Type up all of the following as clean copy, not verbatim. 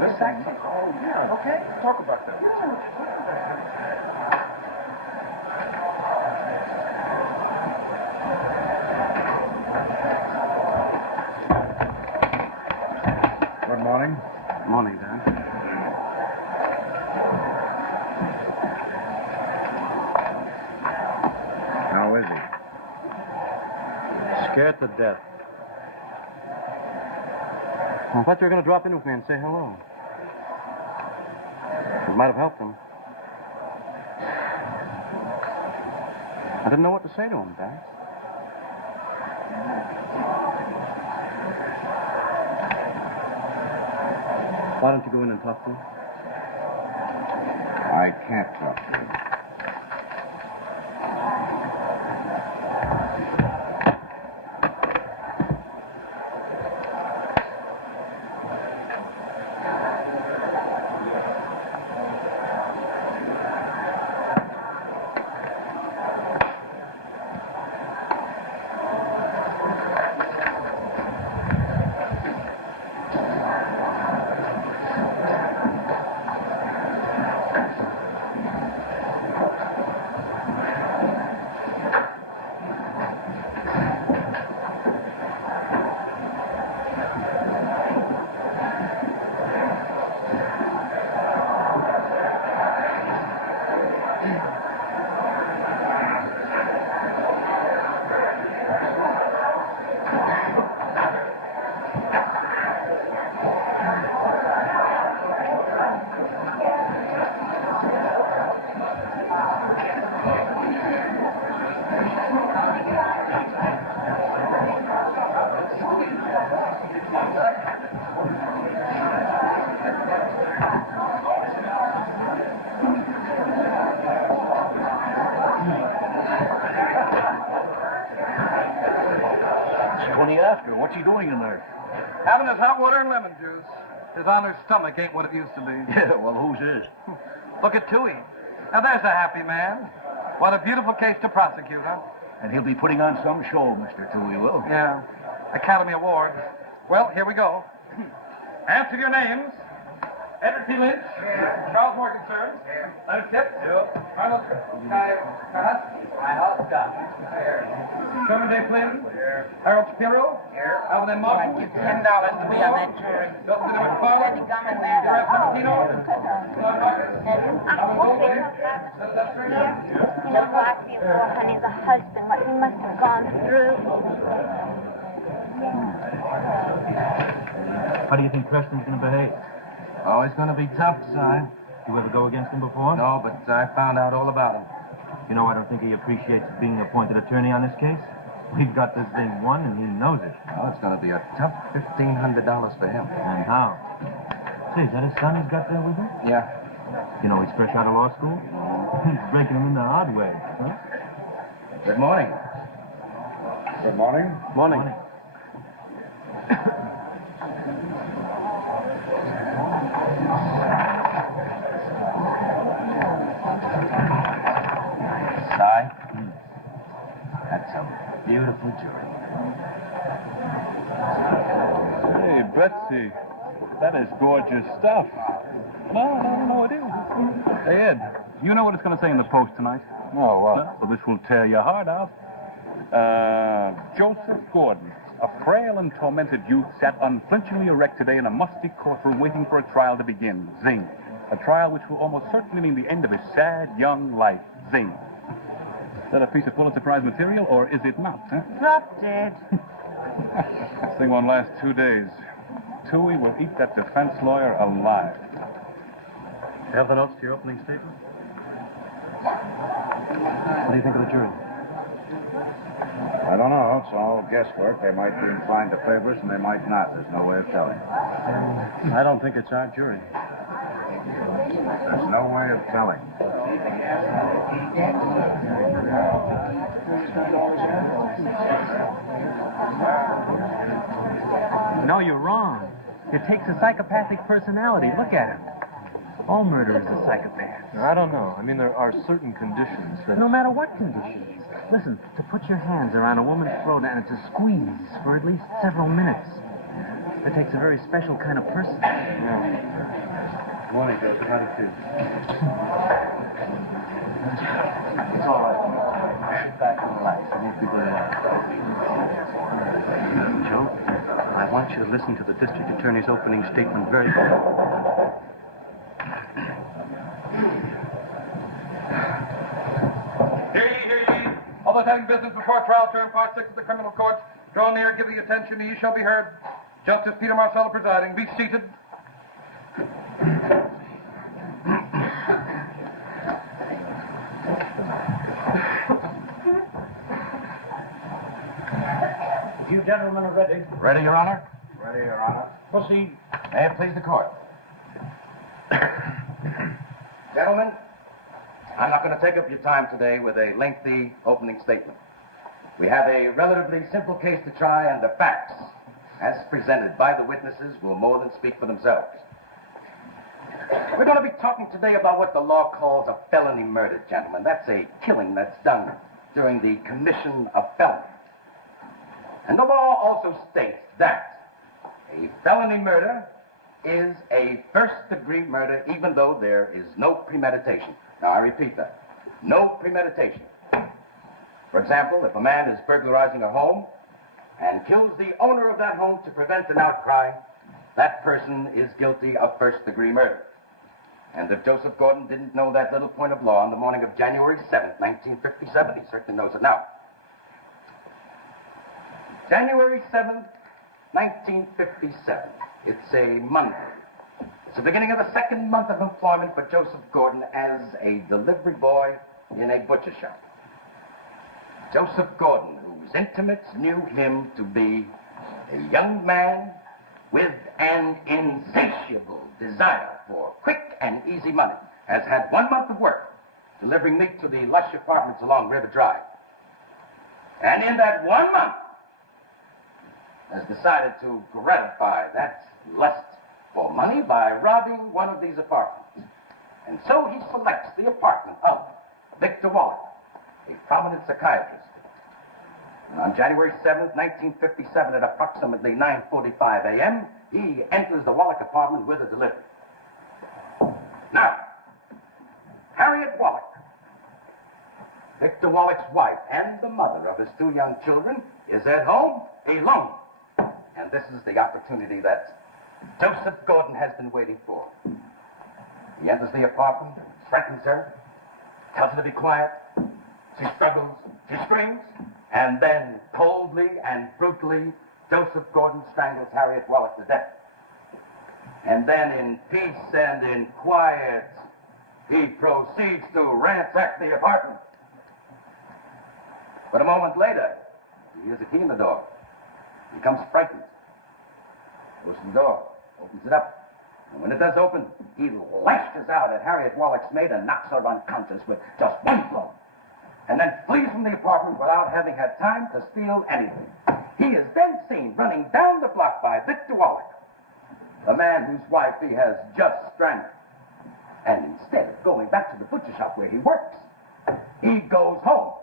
This section? Oh, yeah. Okay. Talk about that. Good morning. Morning, Dan. How is he? Scared to death. I thought you were going to drop in with me and say hello. It might have helped him. I didn't know what to say to him, Dan. Why don't you go in and talk to him? I can't talk to him. What's he doing in there? Having his hot water and lemon juice. His honor's stomach ain't what it used to be. Yeah, well, whose is? Look at Toohey. Now, there's a happy man. What a beautiful case to prosecute, huh? And he'll be putting on some show, Mr. Toohey will. Yeah. Academy Award. Well, here we go. Answer your names. Edward T. Lynch. Here. Charles Morgenstern. Here. Leonard Tipp. Here. Arnold Kahas. Here. Sherman J. Flynn. Here. Harold Shapiro. Here. Alvin M. Martin. I'd give $10 to be on that jury. Milton McFarland. Garrett Valentino. Claude Marcus. Alan Goldberg. You know how I feel for honey, the husband, what he must have gone through. How do you think Preston's going to behave? Oh, he's going to be tough, son. You ever go against him before? No, but I found out all about him. You know, I don't think he appreciates being appointed attorney on this case. We've got this thing won, and he knows it. Well, it's going to be a tough $1,500 for him. And how? Say, is that his son he's got there with him? Yeah. You know, he's fresh out of law school. He's breaking him in the hard way. Huh? Good morning. Good morning. Morning. That's a beautiful jury. Hey, Betsy, that is gorgeous stuff. No, it is. Hey, Ed, you know what it's going to say in the Post tonight? No, Well, this will tear your heart out. Joseph Gordon, a frail and tormented youth, sat unflinchingly erect today in a musty courtroom waiting for a trial to begin. Zing. A trial which will almost certainly mean the end of his sad, young life. Zing. Is that a piece of Pulitzer Prize material, or is it not? Huh? Drop dead. This thing won't last 2 days. Toohey will eat that defense lawyer alive. You have the notes to your opening statement? What do you think of the jury? I don't know. It's all guesswork. They might be inclined to favor us, and they might not. There's no way of telling. I don't think it's our jury. There's no way of telling. No, you're wrong. It takes a psychopathic personality. Look at him. All murderers are psychopaths. I don't know. I mean, there are certain conditions that... No matter what conditions. Listen, to put your hands around a woman's throat and to squeeze for at least several minutes. It takes a very special kind of person. Morning, Joseph. How do you feel? It's all right. Sit back and relax. I won't be very long. Joe, I want you to listen to the district attorney's opening statement very Hear ye, hear ye. All those having business before trial, term part 6 of the criminal court, draw near, give the attention, ye shall be heard. Justice Peter Marcello presiding. Be seated. If you gentlemen are ready, Ready, Your Honor? Ready, Your Honor. proceed. May it please the court. Gentlemen, I'm not going to take up your time today with a lengthy opening statement. We have a relatively simple case to try, and the facts, as presented by the witnesses, will more than speak for themselves. We're going to be talking today about what the law calls a felony murder, gentlemen. That's a killing that's done during the commission of felony. And the law also states that a felony murder is a first-degree murder, even though there is no premeditation. Now, I repeat that. No premeditation. For example, if a man is burglarizing a home and kills the owner of that home to prevent an outcry, that person is guilty of first-degree murder. And if Joseph Gordon didn't know that little point of law on the morning of January 7th, 1957, he certainly knows it now. January 7th, 1957. It's a Monday. It's the beginning of the second month of employment for Joseph Gordon as a delivery boy in a butcher shop. Joseph Gordon, whose intimates knew him to be a young man with an insatiable desire for quick and easy money, has had 1 month of work delivering meat to the lush apartments along River Drive. And in that 1 month, has decided to gratify that lust for money by robbing one of these apartments. And so he selects the apartment of Victor Wallach, a prominent psychiatrist. And on January 7th, 1957, at approximately 9:45 a.m., he enters the Wallach apartment with a delivery. Now, Harriet Wallach, Victor Wallach's wife and the mother of his 2 young children, is at home alone. And this is the opportunity that Joseph Gordon has been waiting for. He enters the apartment, threatens her, tells her to be quiet. She struggles, she screams, and then coldly and brutally, Joseph Gordon strangles Harriet Wallach to death. And then in peace and in quiet, he proceeds to ransack the apartment. But a moment later, he hears a key in the door. He becomes frightened. Goes to the door, opens it up. And when it does open, he lashes out at Harriet Wallach's maid and knocks her unconscious with just 1 blow. And then flees from the apartment without having had time to steal anything. He is then seen running down the block by Victor Wallach, the man whose wife he has just strangled. And instead of going back to the butcher shop where he works, he goes home,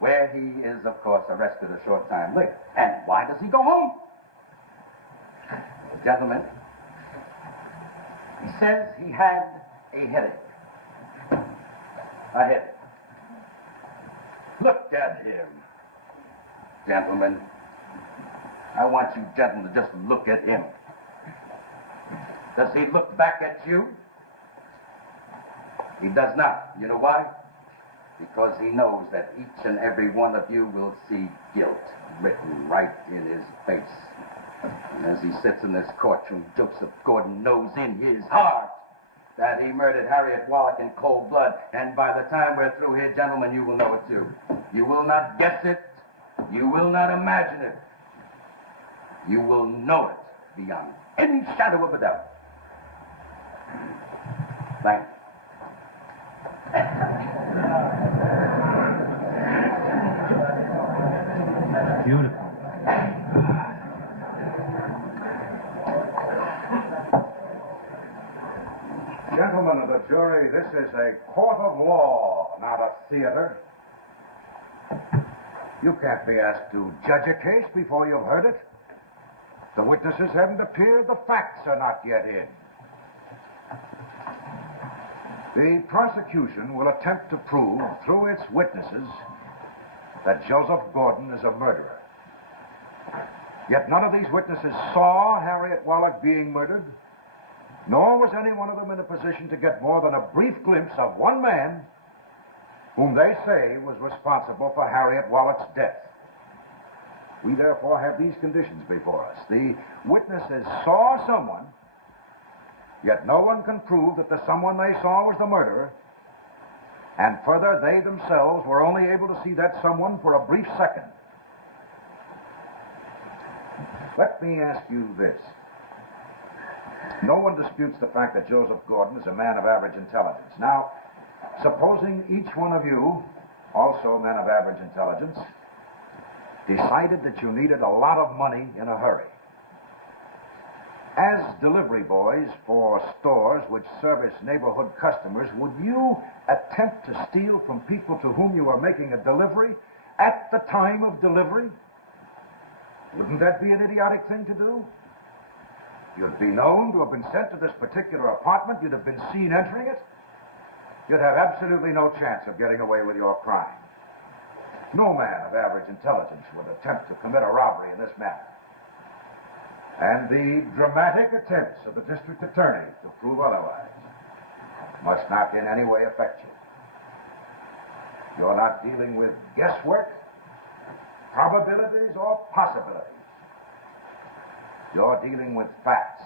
where he is, of course, arrested a short time later. And why does he go home? Gentlemen, he says he had a headache. A headache. Look at him. Gentlemen, I want you gentlemen to just look at him. Does he look back at you? He does not. You know why? Because he knows that each and every one of you will see guilt written right in his face. And as he sits in this courtroom, Joseph Gordon knows in his heart that he murdered Harriet Wallach in cold blood. And by the time we're through here, gentlemen, you will know it too. You will not guess it. You will not imagine it. You will know it beyond any shadow of a doubt. Thank you. Beautiful. Gentlemen of the jury, this is a court of law, not a theater. You can't be asked to judge a case before you've heard it. The witnesses haven't appeared. The facts are not yet in. The prosecution will attempt to prove through its witnesses that Joseph Gordon is a murderer. Yet none of these witnesses saw Harriet Wallach being murdered, nor was any one of them in a position to get more than a brief glimpse of one man whom they say was responsible for Harriet Wallach's death. We therefore have these conditions before us. The witnesses saw someone, yet no one can prove that the someone they saw was the murderer, and further, they themselves were only able to see that someone for a brief second. Let me ask you this. No one disputes the fact that Joseph Gordon is a man of average intelligence. Now, supposing each one of you, also men of average intelligence, decided that you needed a lot of money in a hurry. As delivery boys for stores which service neighborhood customers, would you attempt to steal from people to whom you are making a delivery at the time of delivery? Wouldn't that be an idiotic thing to do? You'd be known to have been sent to this particular apartment. You'd have been seen entering it. You'd have absolutely no chance of getting away with your crime. No man of average intelligence would attempt to commit a robbery in this manner. And the dramatic attempts of the district attorney to prove otherwise must not in any way affect you. You're not dealing with guesswork, probabilities, or possibilities. You're dealing with facts.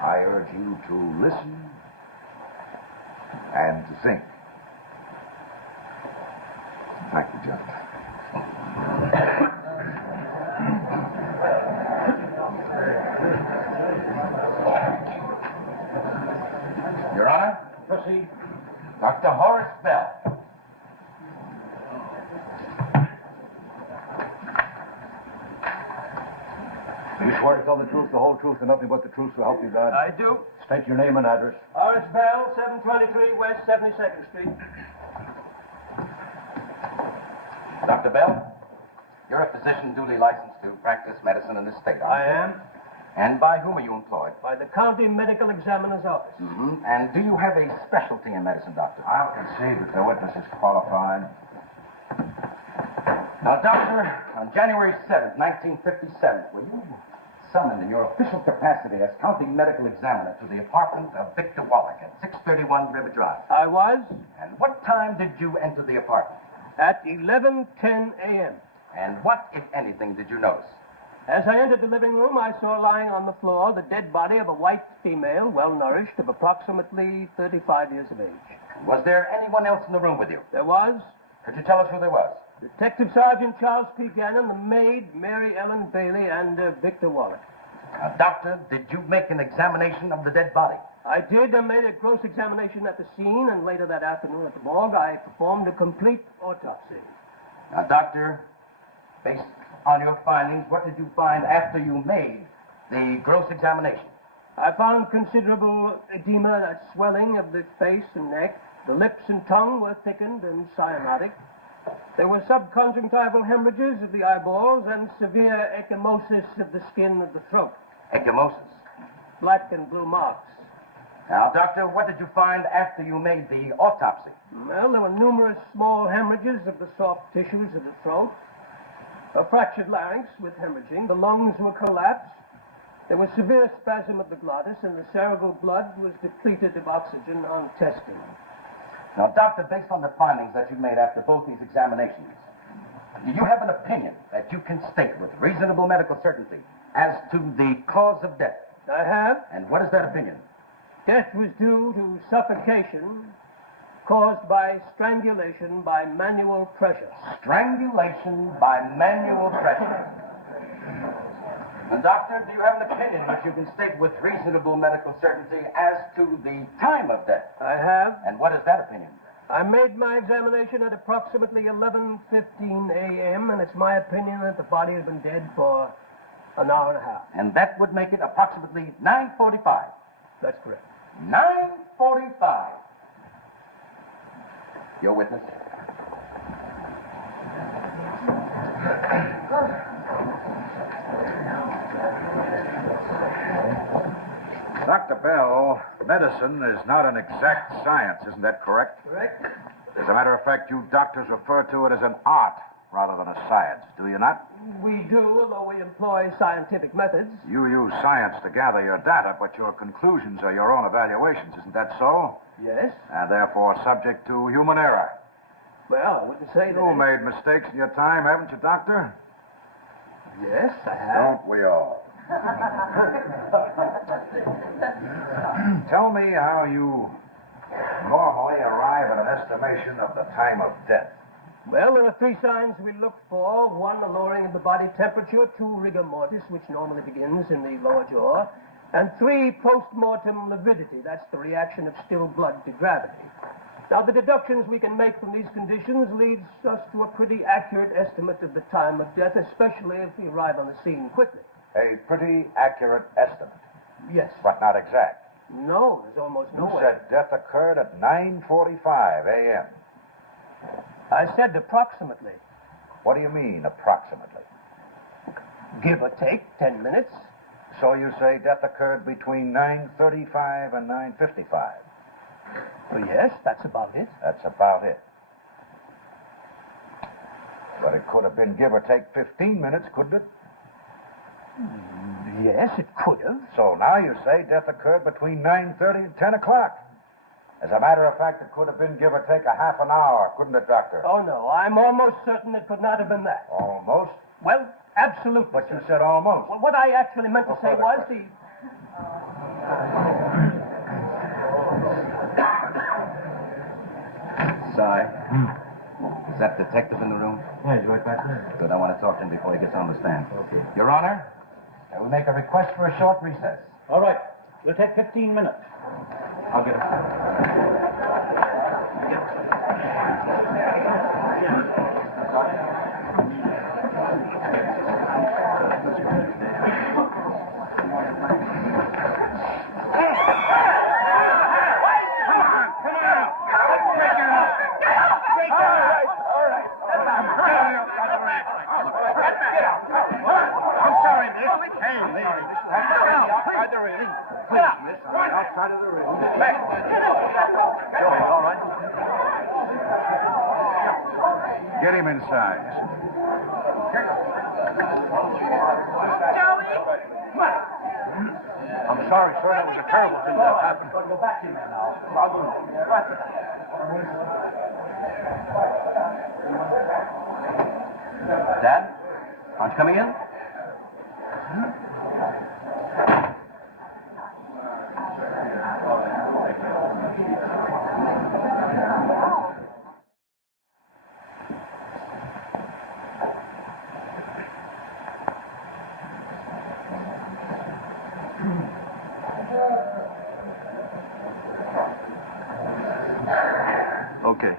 I urge you to listen and to think. Thank you, Judge. Your Honor, Proceed. Dr. Horace Bell. You swear to tell the truth, the whole truth, and nothing but the truth, so help you God? I do. State your name and address. Horace Bell, 723 West 72nd Street. Dr. Bell, you're a physician duly licensed to practice medicine in this state, I aren't you? am. And by whom are you employed? By the County Medical Examiner's Office. Mm-hmm. And do you have a specialty in medicine, doctor? I'll concede that the witness is qualified. Now, doctor, on January 7th, 1957, were you summoned in your official capacity as County Medical Examiner to the apartment of Victor Wallach at 631 River Drive? I was And what time did you enter the apartment? at 11:10 a.m. And what, if anything, did you notice? As I entered the living room, I saw lying on the floor the dead body of a white female, well-nourished, of approximately 35 years of age. Was there anyone else in the room with you? There was Could you tell us who there was? Detective Sergeant Charles P. Gannon, the maid, Mary Ellen Bailey, and Victor Wallach. Now, doctor, did you make an examination of the dead body? I did. I made a gross examination at the scene, and later that afternoon at the morgue, I performed a complete autopsy. Now, doctor, based on your findings, what did you find after you made the gross examination? I found considerable edema, that swelling of the face and neck. The lips and tongue were thickened and cyanotic. There were subconjunctival hemorrhages of the eyeballs and severe ecchymosis of the skin of the throat. Ecchymosis. Black and blue marks. Now, doctor, what did you find after you made the autopsy? Well, there were numerous small hemorrhages of the soft tissues of the throat. A fractured larynx with hemorrhaging. The lungs were collapsed. There was severe spasm of the glottis, and the cerebral blood was depleted of oxygen on testing. Now, doctor, based on the findings that you made after both these examinations, do you have an opinion that you can state with reasonable medical certainty as to the cause of death? I have. And what is that opinion? Death was due to suffocation caused by strangulation by manual pressure. Strangulation by manual pressure. And doctor, do you have an opinion which you can state with reasonable medical certainty as to the time of death? I have. And what is that opinion? I made my examination at approximately 11:15 a.m., and it's my opinion that the body has been dead for an hour and a half. And that would make it approximately 9:45. That's correct. 9:45. Your witness. Dr. Bell, medicine is not an exact science, isn't that correct? Correct? As a matter of fact, you doctors refer to it as an art rather than a science, do you not? We do, although we employ scientific methods. You use science to gather your data, but your conclusions are your own evaluations, isn't that so? Yes? And therefore subject to human error. Well, I wouldn't say that. You made mistakes in your time, haven't you, Doctor? Yes, I have. Don't we all? Tell me how you normally arrive at an estimation of the time of death. Well, there are 3 signs we look for. 1, a lowering of the body temperature. 2, rigor mortis, which normally begins in the lower jaw. And 3, post-mortem lividity. That's the reaction of still blood to gravity. Now, the deductions we can make from these conditions leads us to a pretty accurate estimate of the time of death, especially if we arrive on the scene quickly. A pretty accurate estimate, Yes. but not exact. No, there's almost no You way. said death occurred at 9:45 a.m. I said approximately. What do you mean, approximately? Give or take 10 minutes. So you say death occurred between 9:35 and 9:55? Well, yes, that's about it. That's about it. But it could have been give or take 15 minutes, couldn't it? Yes, it could have. So now you say death occurred between 9:30 and 10 o'clock. As a matter of fact, it could have been give or take a half an hour, couldn't it, Doctor? Oh, no, I'm almost certain it could not have been that. Almost? Well, absolutely. But you said almost. Well, what I actually meant to say was the... Sorry. Is that detective in the room? Yeah, he's right back there. Good. I want to talk to him before he gets on the stand. Okay. Your Honor, I will make a request for a short recess. All right. It'll take 15 minutes. I'll get it. Get him inside. I'm sorry, sir. That was a terrible thing that happened. Go back in there now. Dad? Aren't you coming in? Okay.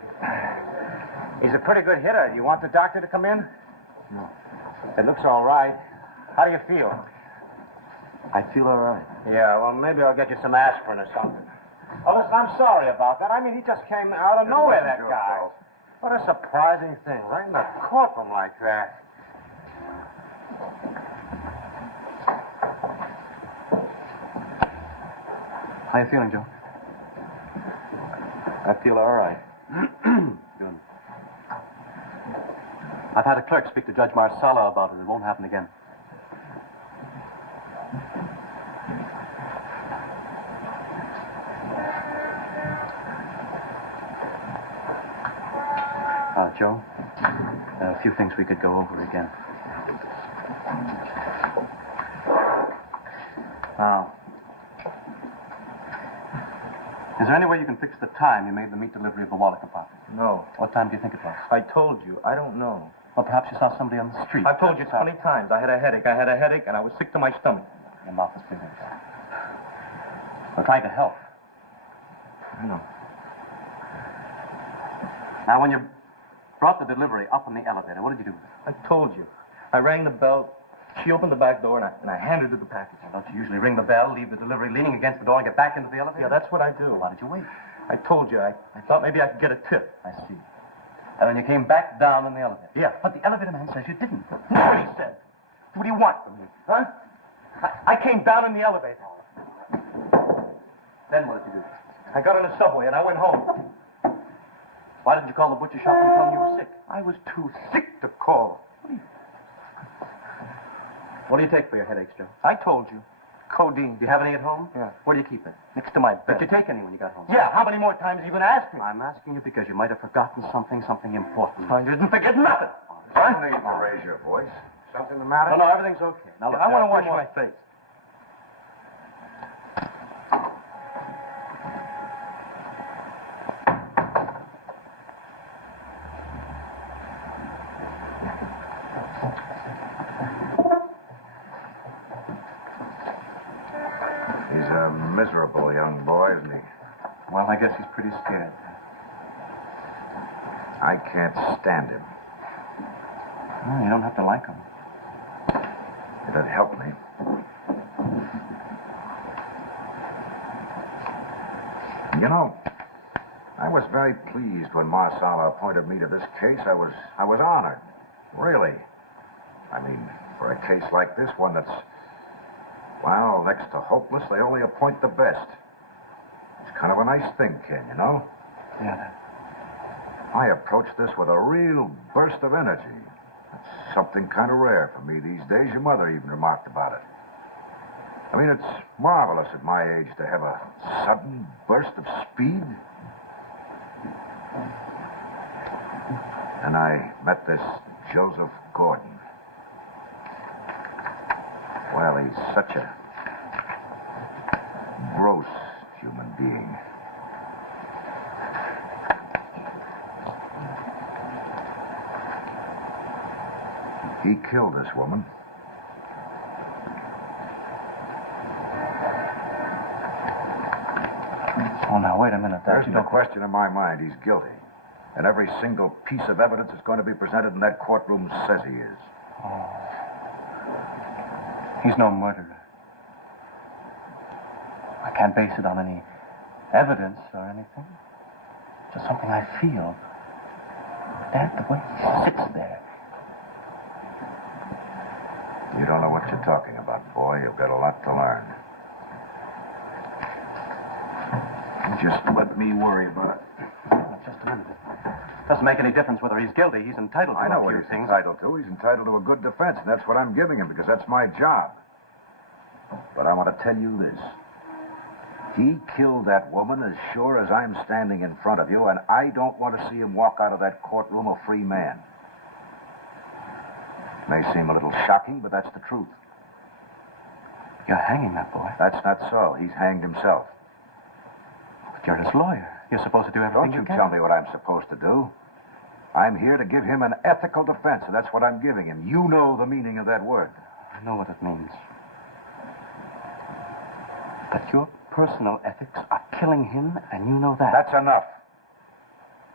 He's a pretty good hitter. You want the doctor to come in? No. It looks all right. How do you feel? I feel all right. Yeah, well, maybe I'll get you some aspirin or something. Oh, listen, I'm sorry about that. I mean, he just came out of nowhere, that guy. What a surprising thing, right in the courtroom like that. How you feeling, Joe? I feel all right. Good. I've had a clerk speak to Judge Marsala about it. It won't happen again. Joe, a few things we could go over again. Now, is there any way you can fix the time you made the meat delivery of the wallet compartment? No. What time do you think it was? I told you. I don't know. Well, perhaps you saw somebody on the street. I've told you 20 times. I had a headache, and I was sick to my stomach. Your mouth is bleeding, Joe. We're trying to help. I know. Now, when you brought the delivery up in the elevator, what did you do? I told you. I rang the bell. She opened the back door, and I handed her the package. Well, don't you usually ring the bell, leave the delivery leaning against the door, and get back into the elevator? Yeah, that's what I do. Why did you wait? I told you. I thought maybe I could get a tip. I see. And then you came back down in the elevator. Yeah. But the elevator man says you didn't. That's what he said. What do you want from me? Huh? I came down in the elevator. I got on a subway and I went home. Why didn't you call the butcher shop and tell me you were sick? I was too sick to call. What do you take for your headaches, Joe? I told you. Codeine. Do you have any at home? Yeah. Where do you keep it? Next to my bed. Did you take any when you got home? Yeah, how many more times are you going to ask me? I'm asking you because you might have forgotten something important. I didn't forget nothing. No need to raise your voice. Something the matter? No, everything's okay. Now, look, I want to wash more. my face. He's a miserable young boy, isn't he? Well, I guess he's pretty scared. I can't stand him. Well, you don't have to like him. It'd help me. You know, I was very pleased when Marsala appointed me to this case. I was honored. Really. I mean, for a case like this one that's, well, next to hopeless, they only appoint the best. It's kind of a nice thing, Ken, you know? Yeah. I approached this with a real burst of energy. It's something kind of rare for me these days. Your mother even remarked about it. I mean, it's marvelous at my age to have a sudden burst of speed. And I met this Joseph Gordon. Well, he's such a gross human being. He killed this woman. Oh, now, wait a minute. There's no question in my mind he's guilty. And every single piece of evidence that's going to be presented in that courtroom says he is. Oh. He's no murderer. I can't base it on any evidence or anything. Just something I feel. Dad, the way he sits there. You don't know what you're talking about, boy. You've got a lot to learn. Just let me worry about it. Just a minute. Doesn't make any difference whether he's guilty. He's entitled to I know a what few he's things. entitled to. He's entitled to a good defense, and that's what I'm giving him, because that's my job. But I want to tell you this. He killed that woman as sure as I'm standing in front of you, and I don't want to see him walk out of that courtroom a free man. May seem a little shocking, but that's the truth. You're hanging that boy. That's not so. He's hanged himself. But you're his lawyer. You're supposed to do everything Don't you can. tell me what I'm supposed to do. I'm here to give him an ethical defense, and that's what I'm giving him. You know the meaning of that word. I know what it means. But your personal ethics are killing him, and you know that. That's enough.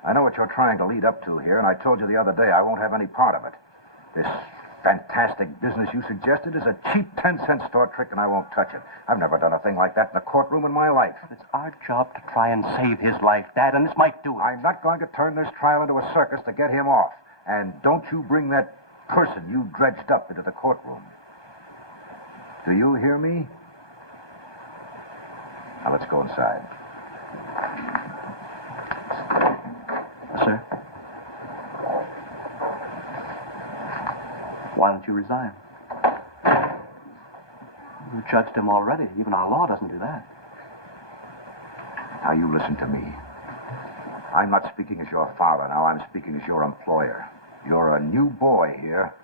I know what you're trying to lead up to here, and I told you the other day I won't have any part of it. This fantastic business you suggested is a cheap 10-cent store trick, and I won't touch it. I've never done a thing like that in a courtroom in my life. It's our job to try and save his life, Dad, and this might do it. I'm not going to turn this trial into a circus to get him off. And don't you bring that person you dredged up into the courtroom. Do you hear me? Now, let's go inside. Sir? Why don't you resign? You judged him already. Even our law doesn't do that. Now, you listen to me. I'm not speaking as your father now. I'm speaking as your employer. You're a new boy here.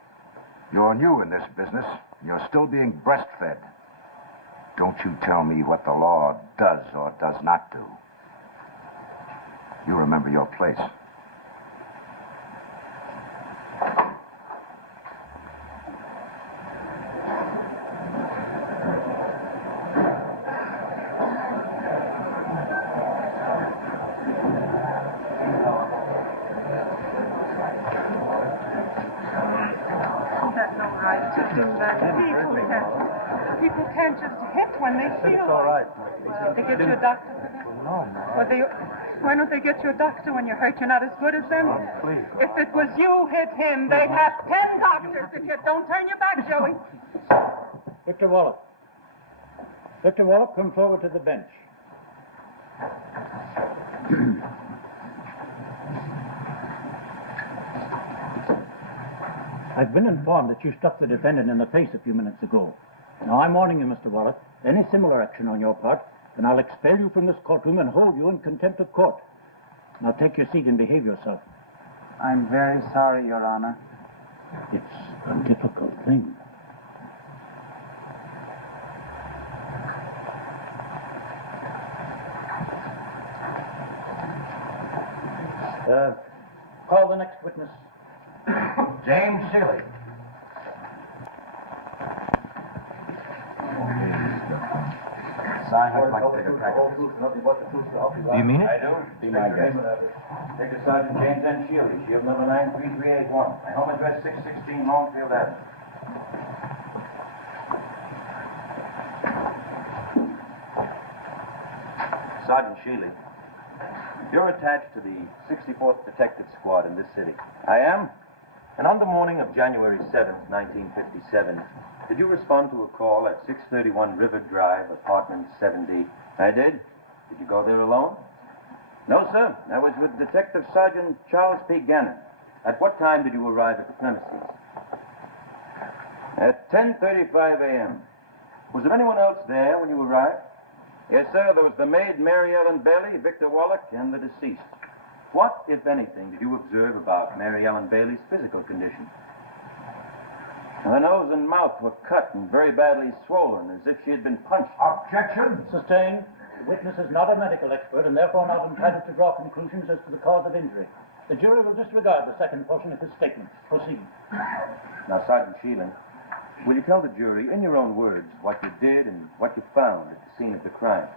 You're new in this business. And you're still being breastfed. Don't you tell me what the law does or does not do. You remember your place. People can't just hit when they feel It's all right. They get you a doctor for that? No. Why don't they get you a doctor when you're hurt? You're not as good as them? Oh, please. If it was you hit him, they'd have 10 doctors. If you don't turn your back, Joey. Victor Wallop. Victor Wallop, come forward to the bench. I've been informed that you struck the defendant in the face a few minutes ago. Now, I'm warning you, Mr. Wallace. Any similar action on your part, and I'll expel you from this courtroom and hold you in contempt of court. Now, take your seat and behave yourself. I'm very sorry, Your Honor. It's a difficult thing. Call the next witness. James Seeley. Sergeant, I'd like to take a practice. Do you mean it? I do. Be my guest. Detective Sergeant James N. Shealy, shield number 93381. My home address 616 Longfield Avenue. Sergeant Shealy, you're attached to the 64th Detective Squad in this city. I am? And on the morning of January 7th, 1957, did you respond to a call at 631 River Drive, apartment 7D? I did. Did you go there alone? No, sir. I was with Detective Sergeant Charles P. Gannon. At what time did you arrive at the premises? At 10:35 a.m. Was there anyone else there when you arrived? Yes, sir. There was the maid, Mary Ellen Bailey, Victor Wallach, and the deceased. What, if anything, did you observe about Mary Ellen Bailey's physical condition? Her nose and mouth were cut and very badly swollen, as if she had been punched. Objection. Sustained. The witness is not a medical expert and therefore not entitled to draw conclusions as to the cause of injury. The jury will disregard the second portion of his statement. Proceed. Now, Sergeant Sheelan, will you tell the jury, in your own words, what you did and what you found at the scene of the crime?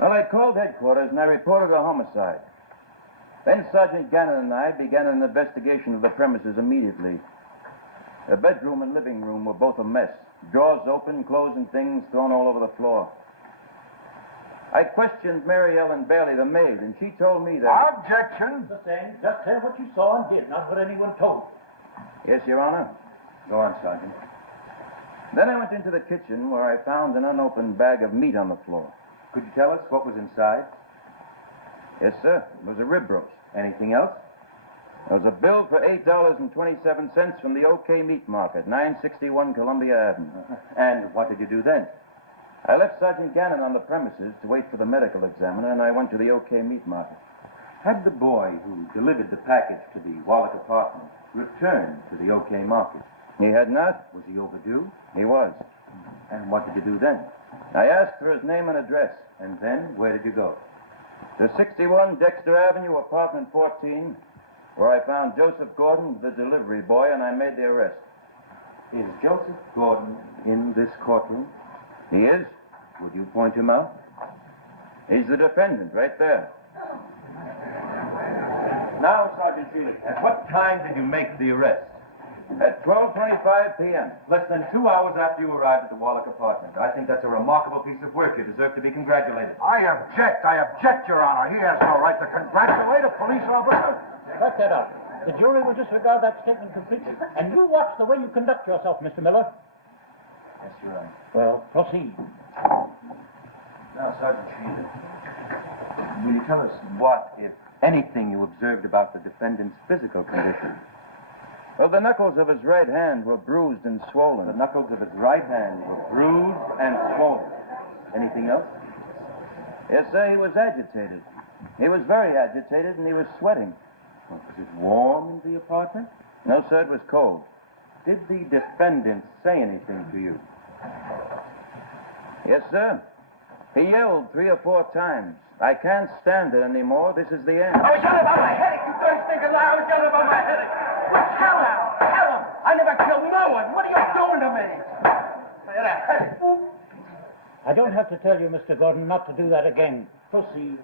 Well, I called headquarters and I reported a homicide. Then Sergeant Gannon and I began an investigation of the premises immediately. The bedroom and living room were both a mess. Drawers open, clothes and things thrown all over the floor. I questioned Mary Ellen Bailey, the maid, and she told me that... Objection. Sustained. Just tell what you saw and did, not what anyone told. Yes, Your Honor. Go on, Sergeant. Then I went into the kitchen where I found an unopened bag of meat on the floor. Could you tell us what was inside? Yes, sir. It was a rib roast. Anything else? There was a bill for $8.27 from the OK Meat Market, 961 Columbia Avenue. And what did you do then? I left Sergeant Gannon on the premises to wait for the medical examiner, and I went to the OK Meat Market. Had the boy who delivered the package to the Wallach apartment returned to the OK Market? He had not. Was he overdue? He was. And what did you do then? I asked for his name and address. And then, where did you go? To 61 Dexter Avenue, apartment 14, where I found Joseph Gordon, the delivery boy, and I made the arrest. Is Joseph Gordon in this courtroom? He is. Would you point him out? He's the defendant, right there. Now, Sergeant Felix, at what time did you make the arrest? At 12:25 p.m. Less than 2 hours after you arrived at the Wallach apartment. I think that's a remarkable piece of work. You deserve to be congratulated. I object, Your Honor. He has no right to congratulate a police officer. Cut that out. The jury will disregard that statement completely. And you watch the way you conduct yourself, Mr. Miller. Yes, Your Honor. Well, proceed. Now, Sergeant Sheehan, will you tell us what, if anything, you observed about the defendant's physical condition? Well, the knuckles of his right hand were bruised and swollen. The knuckles of his right hand were bruised and swollen. Anything else? Yes, sir, he was agitated. He was very agitated, and he was sweating. Well, was it warm in the apartment? No, sir, it was cold. Did the defendant say anything to you? Yes, sir. He yelled 3 or 4 times. I can't stand it anymore. This is the end. I was yelling about my headache, you dirty stinking liar. I was yelling about my headache. Well, tell him. Tell him. I never killed no one. What are you doing to me? I had a headache. I don't have to tell you, Mr. Gordon, not to do that again. Proceed.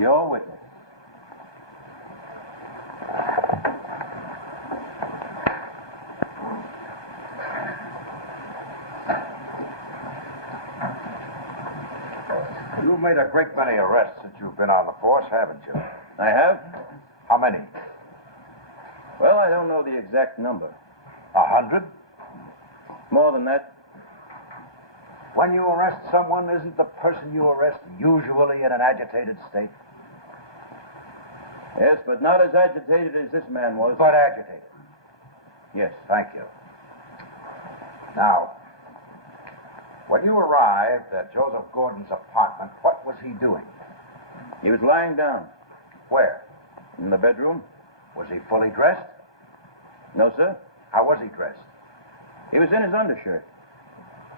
Your witness. You've made a great many arrests since you've been on the force, haven't you? I have? How many? Well, I don't know the exact number. 100? More than that. When you arrest someone, isn't the person you arrest usually in an agitated state? Yes, but not as agitated as this man was. But agitated. Yes. Thank you. Now, when you arrived at Joseph Gordon's apartment, what was he doing? He was lying down. Where? In the bedroom. Was he fully dressed? No, sir. How was he dressed? He was in his undershirt.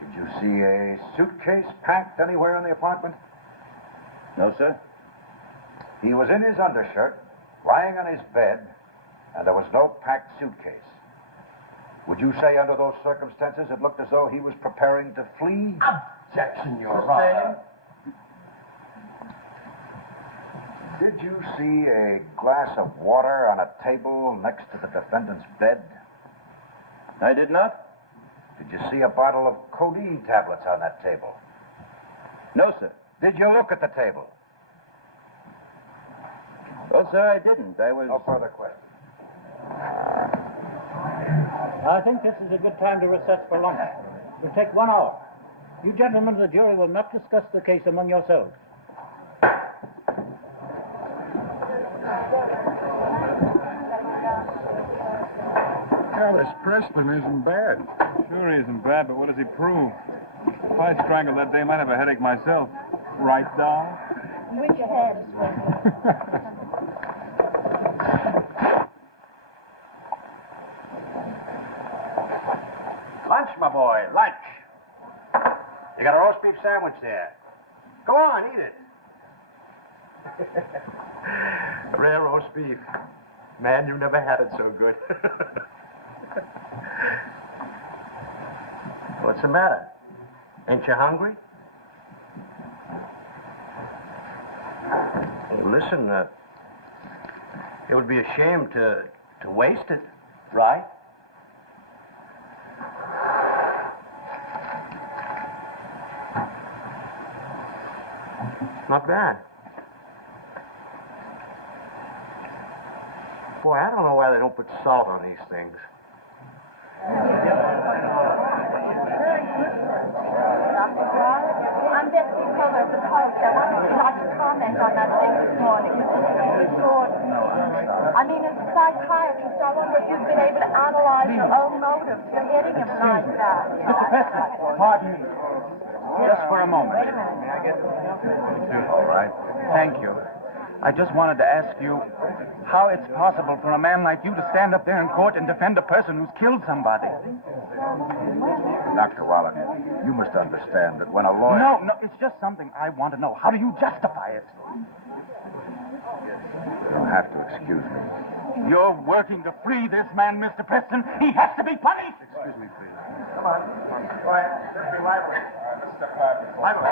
Did you see a suitcase packed anywhere in the apartment? No, sir. He was in his undershirt, lying on his bed, and there was no packed suitcase. Would you say under those circumstances it looked as though he was preparing to flee? Objection, Your Honor. Did you see a glass of water on a table next to the defendant's bed? I did not. Did you see a bottle of codeine tablets on that table? No, sir. Did you look at the table? Well, sir, I didn't. I was... No further questions. I think this is a good time to recess for lunch. It'll take 1 hour. You gentlemen of the jury will not discuss the case among yourselves. Well, this Preston isn't bad. Sure he isn't bad, but what does he prove? If I strangled that dame, I'd have a headache myself. Right, doll? Which head? Lunch, my boy, lunch. You got a roast beef sandwich there. Go on, eat it. Rare roast beef. Man, you never had it so good. What's the matter? Ain't you hungry? Well, listen, it would be a shame to waste it, right? Not bad. Boy, I don't know why they don't put salt on these things. I'm Deputy Color of the Post. I wanted to like to comment on that thing this morning. Miss Gordon. I mean, as a psychiatrist, I wonder if you've been able to analyze your own motives for hitting him like that. Mr. Preston, pardon me. Just for a moment. Wait a minute. All right. Thank you. I just wanted to ask you how it's possible for a man like you to stand up there in court and defend a person who's killed somebody. Dr. Wallace, you must understand that when a lawyer... No, it's just something I want to know. How do you justify it? You'll have to excuse me. You're working to free this man, Mr. Preston. He has to be punished. Excuse me, please. Come on. Go ahead. Let's be lively. Let's step lively. Lively.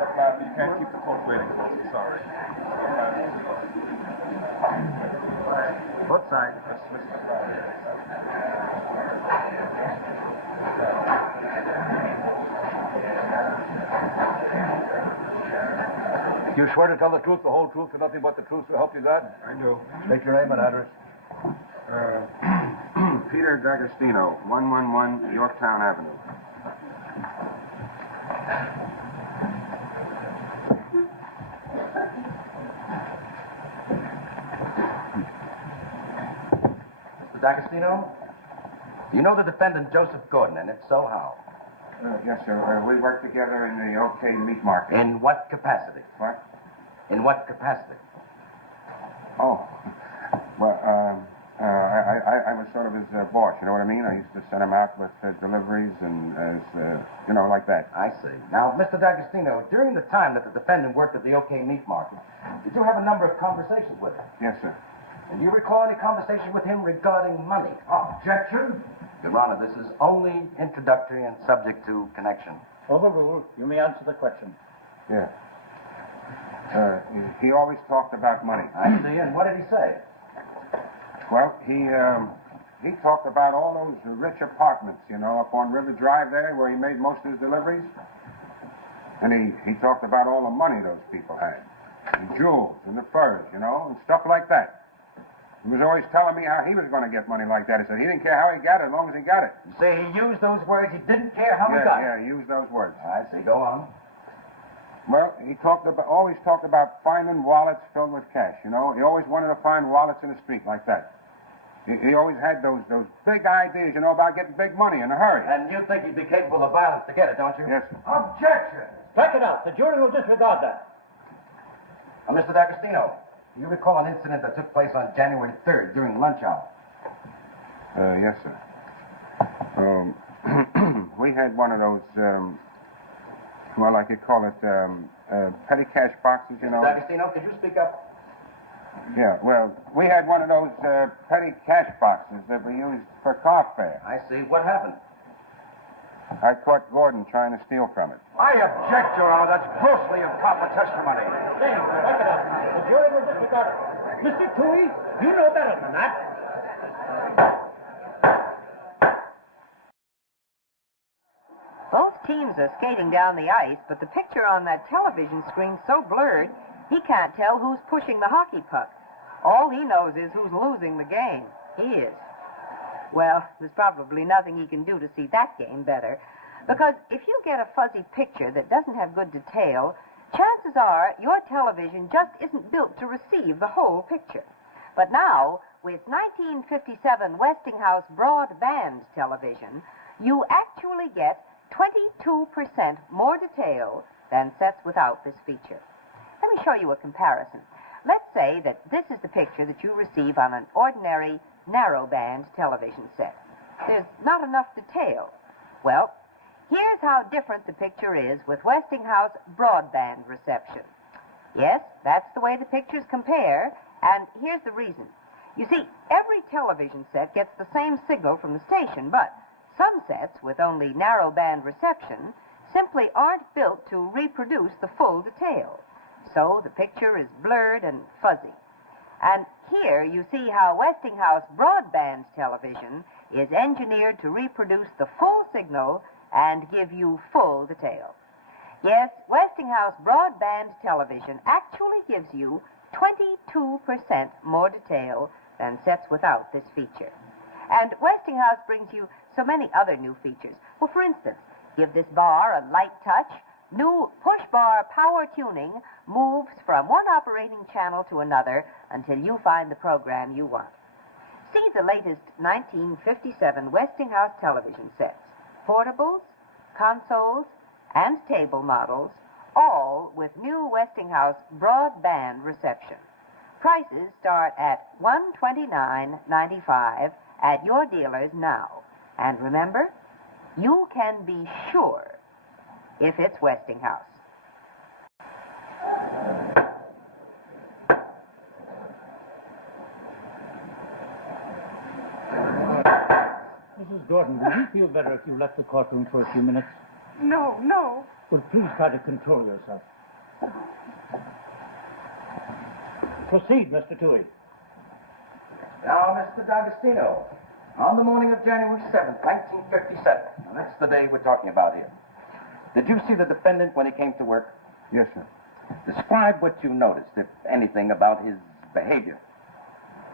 Step lively. You can't keep the court waiting, folks. I'm sorry. Both sides. Let's step lively. You swear to tell the truth, the whole truth, and nothing but the truth, so help you God? I do. State your name and address. Peter D'Agostino, 111 Yorktown Avenue. Mr. D'Agostino, do you know the defendant, Joseph Gordon, and if so, how? Yes, sir. We work together in the OK Meat Market. In what capacity? What? In what capacity? Oh. Well, I was sort of his boss, you know what I mean? I used to send him out with deliveries and, like that. I see. Now, Mr. D'Agostino, during the time that the defendant worked at the OK Meat Market, did you have a number of conversations with him? Yes, sir. And do you recall any conversation with him regarding money? Objection. Your Honor, this is only introductory and subject to connection. Overruled. You may answer the question. Yeah. He always talked about money. I see. And what did he say? Well, he talked about all those rich apartments, up on River Drive there where he made most of his deliveries. And he talked about all the money those people had. And jewels and the furs, and stuff like that. He was always telling me how he was going to get money like that. He said he didn't care how he got it as long as he got it. You say he used those words, he didn't care how he got it? Yeah, he used those words. I see. Go on. Well, he always talked about finding wallets filled with cash, you know. He always wanted to find wallets in the street like that. He always had those big ideas, you know, about getting big money in a hurry. And you think he'd be capable of violence to get it, don't you? Yes, sir. Objection! Strike it out. The jury will disregard that. Mr. D'Agostino, do you recall an incident that took place on January 3rd during lunch hour? Yes, sir. We had one of those, well, I could call it petty cash boxes, you know. Mr. D'Agostino, could you speak up? Yeah, well, we had one of those petty cash boxes that we used for car fare. I see. What happened? I caught Gordon trying to steal from it. I object, Your Honor. That's grossly improper testimony. Say, strike it out. The jury will disregard it. Mr. Toohey, you know better than that. Both teams are skating down the ice, but the picture on that television screen's so blurred, he can't tell who's pushing the hockey puck. All he knows is who's losing the game. He is. Well, there's probably nothing he can do to see that game better, because if you get a fuzzy picture that doesn't have good detail, chances are your television just isn't built to receive the whole picture. But now, with 1957 Westinghouse broadband television, you actually get 22% more detail than sets without this feature. Let me show you a comparison. Let's say that this is the picture that you receive on an ordinary narrowband television set. There's not enough detail. Well, here's how different the picture is with Westinghouse broadband reception. Yes, that's the way the pictures compare, and here's the reason. You see, every television set gets the same signal from the station, but some sets with only narrowband reception simply aren't built to reproduce the full detail. So the picture is blurred and fuzzy. And here you see how Westinghouse broadband television is engineered to reproduce the full signal and give you full detail. Yes, Westinghouse broadband television actually gives you 22% more detail than sets without this feature. And Westinghouse brings you so many other new features. Well, for instance, give this bar a light touch. New push bar power tuning moves from one operating channel to another until you find the program you want. See the latest 1957 Westinghouse television sets, portables, consoles, and table models, all with new Westinghouse broadband reception. Prices start at $129.95 at your dealers now. And remember, you can be sure if it's Westinghouse. Mrs. Gordon, would you feel better if you left the courtroom for a few minutes? No, no. Well, please try to control yourself. Proceed, Mr. Toohey. Now, Mr. D'Agostino, on the morning of January 7th, 1957, now that's the day we're talking about here, did you see the defendant when he came to work? Yes, sir. Describe what you noticed, if anything, about his behavior.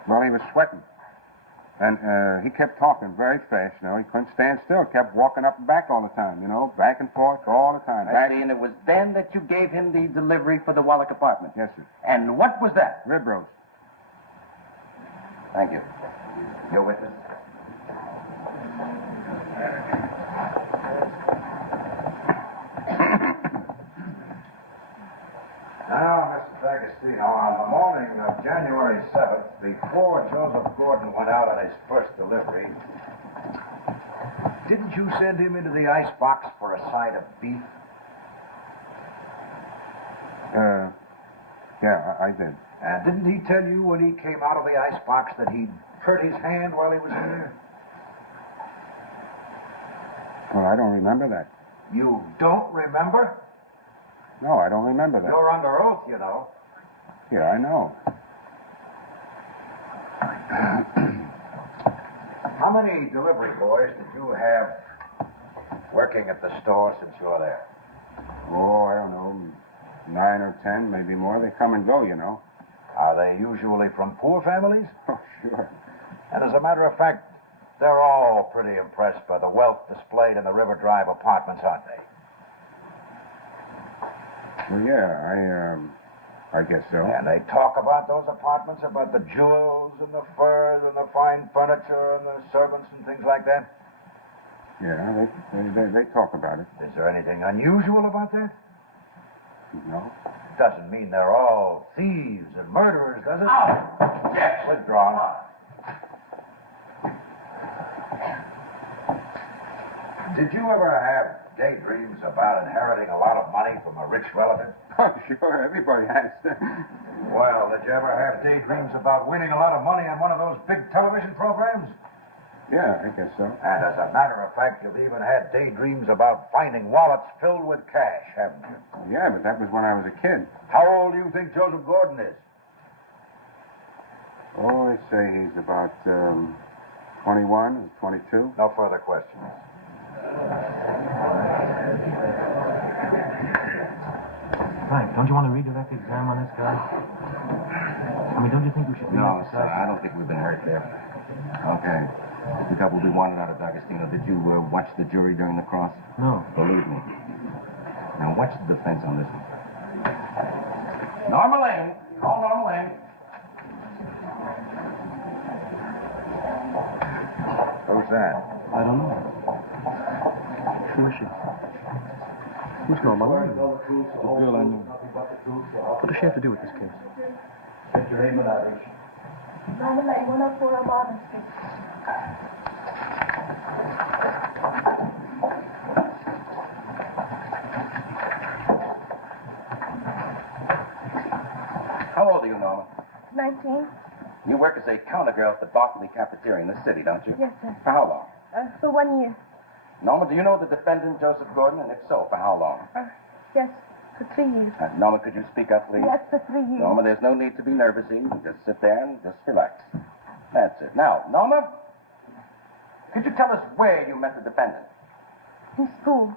Well, he was sweating. And he kept talking very fast, you know. He couldn't stand still. Kept walking up and back all the time, you know, back and forth all the time. I see, and it was then that you gave him the delivery for the Wallach apartment. Yes, sir. And what was that? Rib roast. Thank you. Your witness? Now, Mr. D'Agostino, on the morning of January 7th, before Joseph Gordon went out on his first delivery, didn't you send him into the icebox for a side of beef? Yeah, I did. And didn't he tell you when he came out of the icebox that he'd hurt his hand while he was in there? Well, I don't remember that. You don't remember? No, I don't remember that. You're under oath, you know. Yeah, I know. How many delivery boys did you have working at the store since you were there? Oh, I don't know, 9 or 10, maybe more. They come and go, you know. Are they usually from poor families? Oh, sure. And as a matter of fact, they're all pretty impressed by the wealth displayed in the River Drive apartments, aren't they? Well, yeah, I guess so. And they talk about those apartments, about the jewels and the furs and the fine furniture and the servants and things like that? Yeah, they talk about it. Is there anything unusual about that? No. Doesn't mean they're all thieves and murderers, does it? Oh, yes. Withdrawn. Did you ever have daydreams about inheriting a lot of money from a rich relative? Oh, sure, everybody has. Well, did you ever have daydreams about winning a lot of money on one of those big television programs? Yeah, I guess so. And as a matter of fact, you've even had daydreams about finding wallets filled with cash, haven't you? Yeah, but that was when I was a kid. How old do you think Joseph Gordon is? Oh, I'd say he's about 21 or 22. No further questions. Frank, don't you want to redirect the exam on this guy? I mean, don't you think we should... No, sir, I don't think we've been hurt there. Okay. We thought we'd be wanted out of D'Agostino. Did you watch the jury during the cross? No. Believe me. Now, watch the defense on this one. Norma Lane. Call Norma Lane. Who's that? I don't know. Who is she? Who's Norma Lane? The girl I know. What does she have to do with this case? Norma Lane, 104 Marvin Street. How old are you, Norma? 19. You work as a counter girl at the Barclay cafeteria in the city, don't you? Yes, sir. For how long? For 1 year. Norma, do you know the defendant, Joseph Gordon? And if so, for how long? Yes, for 3 years. Norma, could you speak up, please? Yes, for 3 years. Norma, there's no need to be nervous. You just sit there and just relax. That's it. Now, Norma, could you tell us where you met the defendant? In school.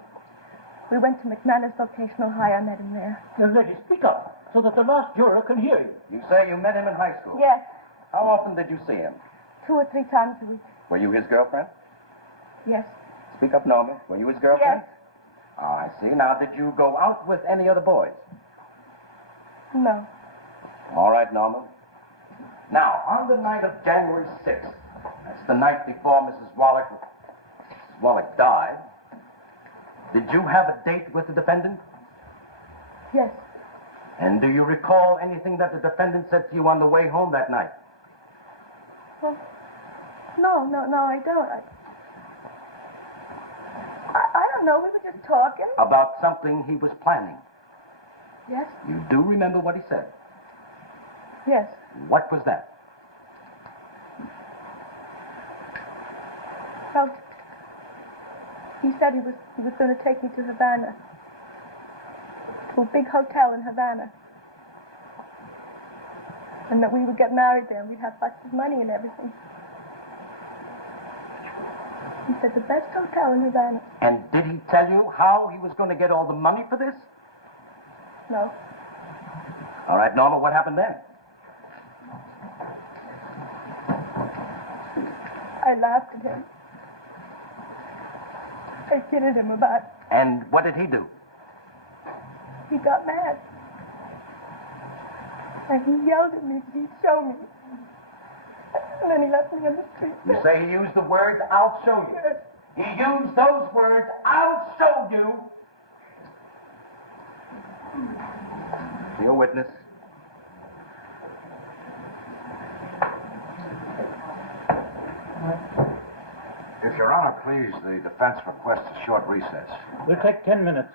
We went to McManus Vocational High. I met him there. Young lady, speak up so that the last juror can hear you. You say you met him in high school? Yes, How often did you see him? 2 or 3 times a week. Were you his girlfriend? Yes. Speak up, Norma. Were you his girlfriend? Yes. I see. Now, did you go out with any other boys? No. All right, Norma. Now, on the night of January 6th, that's the night before Mrs. Wallach died, did you have a date with the defendant? Yes. And do you recall anything that the defendant said to you on the way home that night? Well, no, I don't. I don't know. We were just talking. About something he was planning. Yes. You do remember what he said? Yes. What was that? Well, he said he was going to take me to Havana. To a big hotel in Havana. And that we would get married there and we'd have lots of money and everything. He said the best hotel in Havana. And did he tell you how he was going to get all the money for this? No. All right, Norma, what happened then? I laughed at him. I kidded him about it. And what did he do? He got mad. And he yelled at me, he'd show me. And then he left me on the street. You say he used the words, "I'll show you." Yes. He used those words, "I'll show you." Your witness. If Your Honor, please, the defense requests a short recess. We'll take 10 minutes.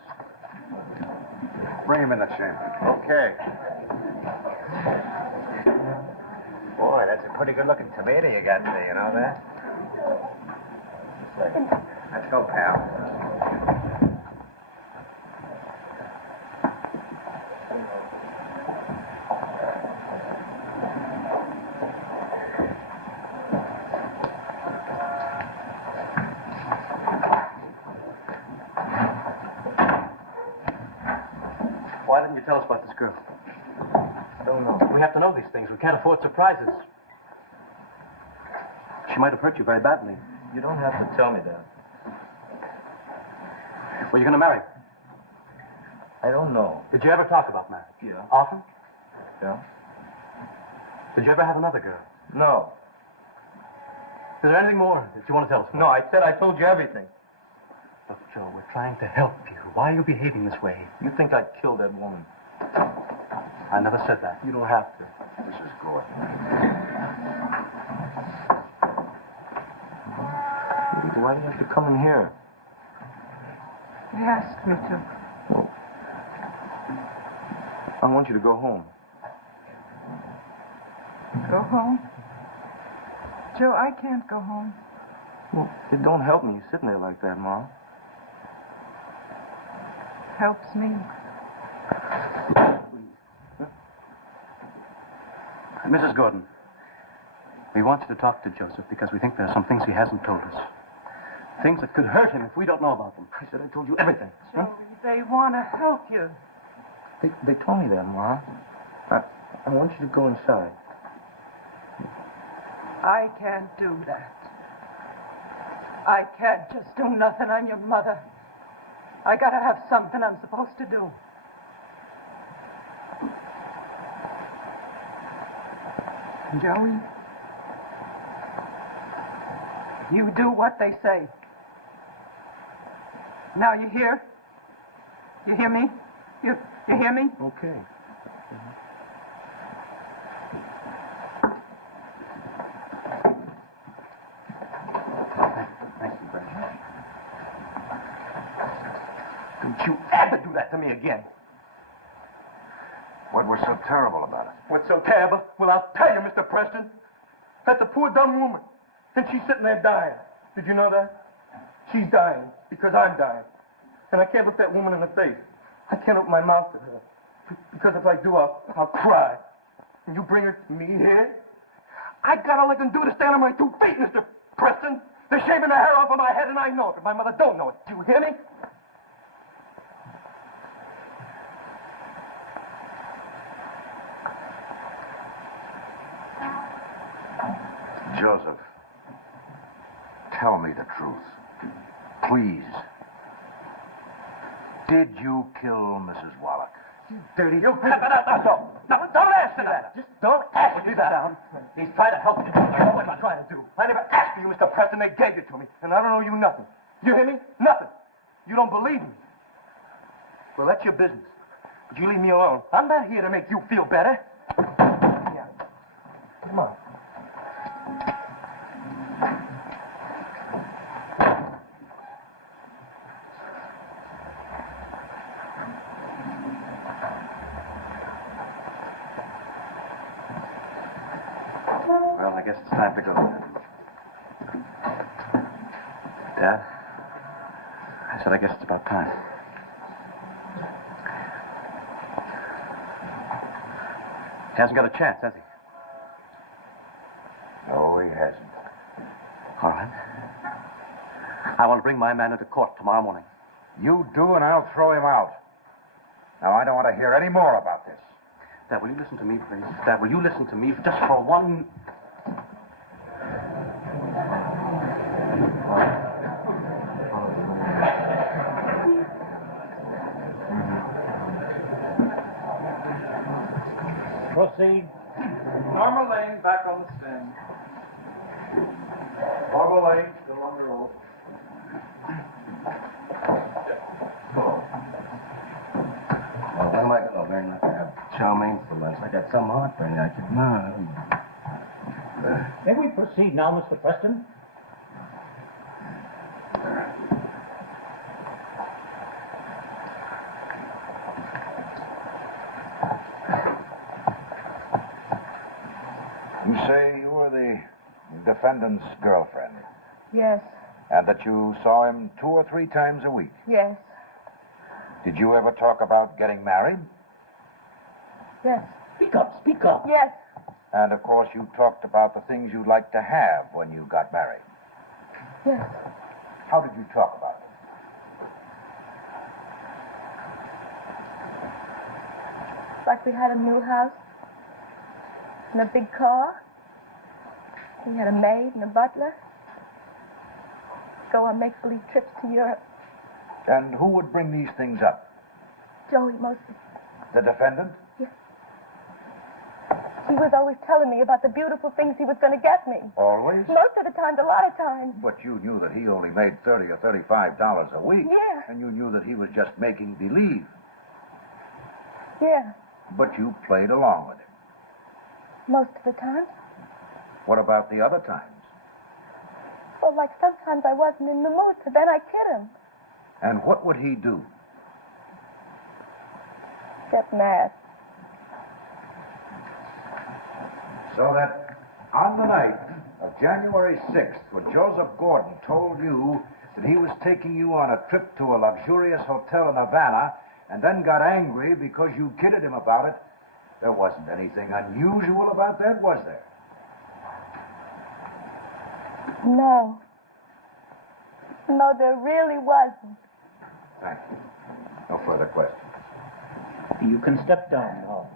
Bring him in the chamber. Okay. Boy, that's a pretty good-looking tomato you got there, you know that? Let's go, pal. Why didn't you tell us about this girl? don't know. We have to know these things. We can't afford surprises. She might have hurt you very badly. You don't have to tell me that. Were you going to marry? I don't know. Did you ever talk about marriage? Yeah. Often? Yeah? Did you ever have another girl? No. Is there anything more that you want to tell us? No, I said I told you everything. Look, Joe, we're trying to help you. Why are you behaving this way? You think I'd kill that woman? I never said that. You don't have to. Mrs. Gordon. Why do you have to come in here? He asked me to. Well, I want you to go home. Go home? Joe, I can't go home. Well, it don't help me. You're sitting there like that, Ma. Helps me. Mrs. Gordon, we want you to talk to Joseph because we think there are some things he hasn't told us. Things that could hurt him if we don't know about them. I said I told you everything. Joe, they want to help you. They told me that, Ma. I want you to go inside. I can't do that. I can't just do nothing. I'm your mother. I gotta have something I'm supposed to do. Joey, you do what they say. Now you hear? You hear me? You hear me? Okay. Thank you, Brady. Don't you ever do that to me again. What was so terrible about it? What's so terrible? Well, I'll tell you, Mr. Preston. That's a poor, dumb woman. And she's sitting there dying. Did you know that? She's dying because I'm dying. And I can't look that woman in the face. I can't open my mouth to her. Because if I do, I'll cry. And you bring her to me here? I got all I can do to stand on my 2 feet, Mr. Preston. They're shaving the hair off of my head, and I know it, but my mother don't know it. Do you hear me? Joseph, tell me the truth. Please. Did you kill Mrs. Wallach? You dirty... No, don't ask me that. Just don't ask me that. He's trying to help you. You know what I'm trying to do. I never asked you, Mr. Preston. They gave it to me. And I don't owe you nothing. You hear me? Nothing. You don't believe me. Well, that's your business. But you leave me alone. I'm not here to make you feel better. Yeah. Come on. Well, I guess it's time to go. Dad? I said I guess it's about time. He hasn't got a chance, has he? No, he hasn't. All right. I want to bring my man into court tomorrow morning. You do, and I'll throw him out. Now, I don't want to hear any more about this. Dad, will you listen to me, please? Dad, will you listen to me just for one... Proceed. Norma Lane back on the stand. Barbara Lane still on the roll. Well, when am I going to learn not to have chow mein for lunch? I got some heartburn. I could not. May we proceed now, Mr. Preston? You say you were the defendant's girlfriend, Yes, and that you saw him 2 or 3 times a week. yes, Did you ever talk about getting married? yes, Speak up, speak up. yes, And, of course, you talked about the things you'd like to have when you got married. yes. How did you talk about it? Like we had a new house, and a big car. He had a maid and a butler. Go on make-believe trips to Europe. And who would bring these things up? Joey mostly. The defendant? Yes. He was always telling me about the beautiful things he was going to get me. Always? Most of the time, a lot of times. But you knew that he only made $30 or $35 a week. Yeah. And you knew that he was just making believe. Yeah, But you played along with him. most of the time. What about the other times? Well, like sometimes I wasn't in the mood, so then I kid him. And what would he do? Get mad. So that on the night of January 6th, when Joseph Gordon told you that he was taking you on a trip to a luxurious hotel in Havana and then got angry because you kidded him about it, there wasn't anything unusual about that, was there? No. No, there really wasn't. Thank you. No further questions. You can step down now.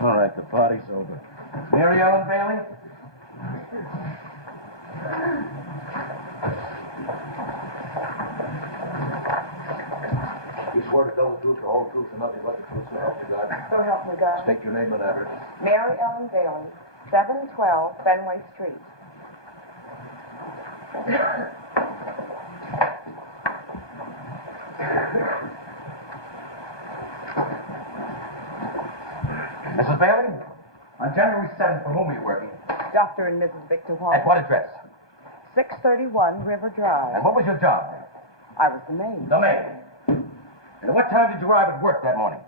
All right, the party's over. Mary Ellen Bailey? You swore to tell the truth, the whole truth, and nothing but the truth, so help you God. So help me God. State your name and address. Mary Ellen Bailey, 712 Fenway Street. Mrs. Bailey? On January 7th, for whom are you working? Dr. and Mrs. Victor At White. what address? 631 River Drive. And what was your job? I was the maid. The maid. And at what time did you arrive at work that morning?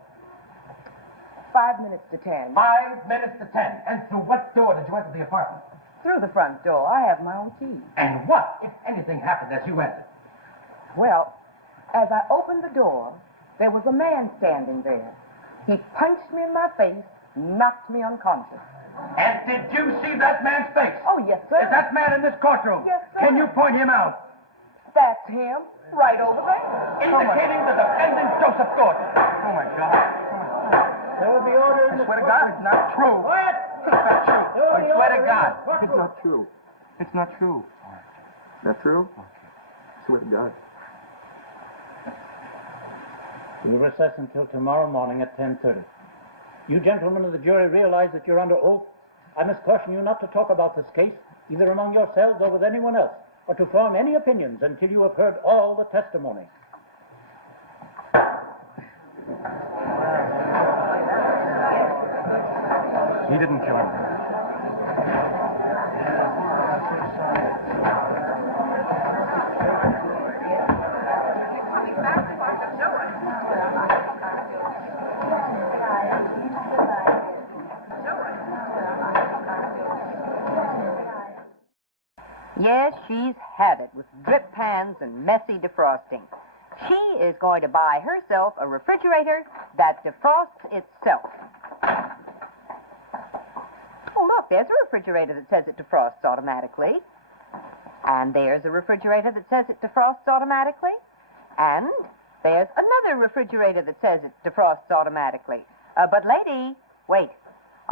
5 minutes to 10. 5 minutes to 10. And through what door did you enter the apartment? Through the front door. I have my own key. And what, if anything, happened as you entered? Well, as I opened the door, there was a man standing there. He punched me in my face, knocked me unconscious. And did you see that man's face? Oh, yes, sir. Is that man in this courtroom? Yes, sir. Can you point him out? That's him, right over there. Indicating the defendant, Joseph Gordon. Oh, my God. There will be order in I the swear to God, it's not true. Quiet! It's not true. There will I be swear order to in God. the courtroom. It's not true. It's not true. Not true? Swear to God. We'll recess until tomorrow morning at 10:30. You gentlemen of the jury realize that you're under oath. I must caution you not to talk about this case, either among yourselves or with anyone else, or to form any opinions until you have heard all the testimony. He didn't kill him. Yes, she's had it with drip pans and messy defrosting. She is going to buy herself a refrigerator that defrosts itself. Oh, look, there's a refrigerator that says it defrosts automatically. And there's a refrigerator that says it defrosts automatically. And there's another refrigerator that says it defrosts automatically. But, lady, wait.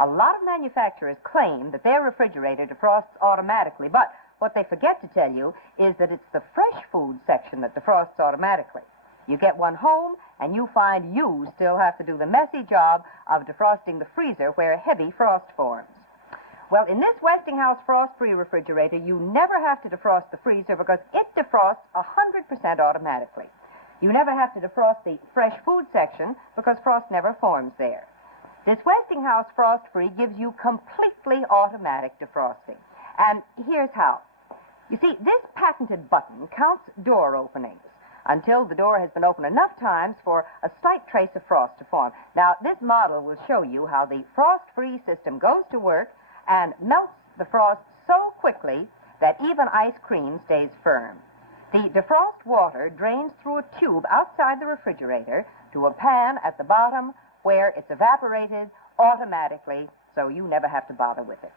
A lot of manufacturers claim that their refrigerator defrosts automatically, but what they forget to tell you is that it's the fresh food section that defrosts automatically. You get one home, and you find you still have to do the messy job of defrosting the freezer where heavy frost forms. Well, in this Westinghouse frost-free refrigerator, you never have to defrost the freezer because it defrosts 100% automatically. You never have to defrost the fresh food section because frost never forms there. This Westinghouse frost-free gives you completely automatic defrosting. And here's how. You see, this patented button counts door openings until the door has been opened enough times for a slight trace of frost to form. Now, this model will show you how the frost-free system goes to work and melts the frost so quickly that even ice cream stays firm. The defrost water drains through a tube outside the refrigerator to a pan at the bottom where it's evaporated automatically, so you never have to bother with it.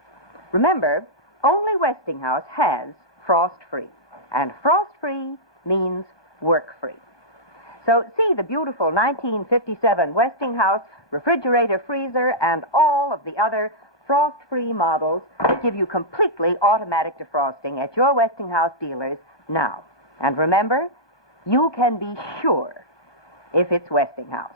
Remember, only Westinghouse has frost-free. And frost-free means work-free. So see the beautiful 1957 Westinghouse refrigerator, freezer, and all of the other frost-free models that give you completely automatic defrosting at your Westinghouse dealers now. And remember, you can be sure if it's Westinghouse.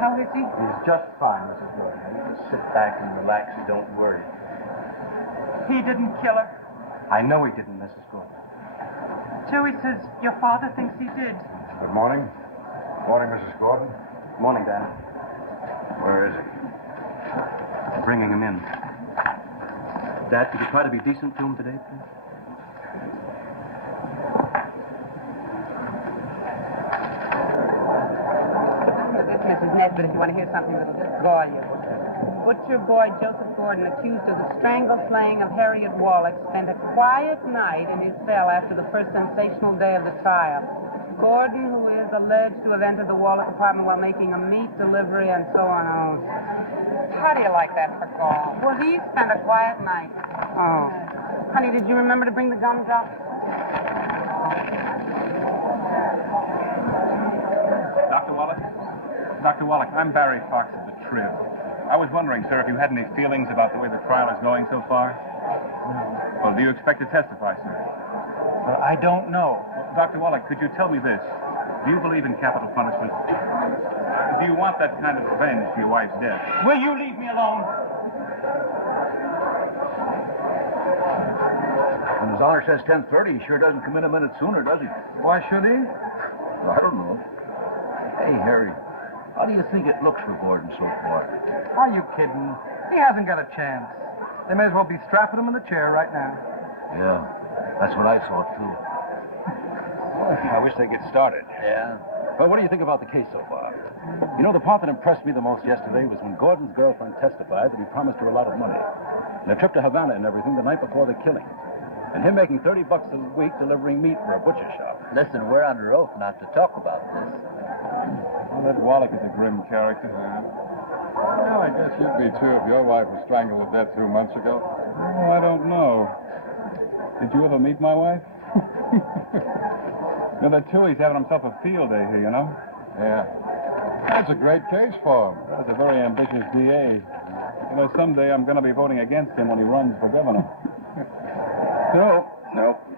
How is he? He's just fine, Mrs. Gordon. You just sit back and relax and don't worry. He didn't kill her. I know he didn't, Mrs. Gordon. Joey says your father thinks he did. Good morning. Morning, Mrs. Gordon. Morning, Dan. Where is he? I'm bringing him in. Dad, could you try to be decent to him today, please? Mrs. Nesbitt, if you want to hear something that'll just gall you. Butcher boy Joseph Gordon, accused of the strangle-slaying of Harriet Wallach, spent a quiet night in his cell after the first sensational day of the trial. Gordon, who is alleged to have entered the Wallach apartment while making a meat delivery and so on. Oh, how do you like that for gall? Well, he spent a quiet night. Oh. Honey, did you remember to bring the gumdrops? Dr. Wallach? Dr. Wallach, I'm Barry Fox of the Trib. I was wondering, sir, if you had any feelings about the way the trial is going so far? No. Well, do you expect to testify, sir? Well, I don't know. Well, Dr. Wallach, could you tell me this? Do you believe in capital punishment? Do you want that kind of revenge for your wife's death? Will you leave me alone? When his honor says 10:30, he sure doesn't come in a minute sooner, does he? Why should he? I don't know. Hey, Harry, how do you think it looks for Gordon so far? Are you kidding? He hasn't got a chance. They may as well be strapping him in the chair right now. Yeah, that's what I thought, too. I wish they'd get started. Yeah? Well, what do you think about the case so far? You know, the part that impressed me the most yesterday was when Gordon's girlfriend testified that he promised her a lot of money. And a trip to Havana and everything the night before the killing. And him making $30 a week delivering meat for a butcher shop. Listen, we're under oath not to talk about this. Well, that Wallach is a grim character. Well, I guess you'd be too if your wife was strangled to death 2 months ago. Oh, I don't know. Did you ever meet my wife? You know, that Chewy's having himself a field day here, you know? Yeah. That's a great case for him. That's a very ambitious DA. You know, someday I'm going to be voting against him when he runs for governor. No,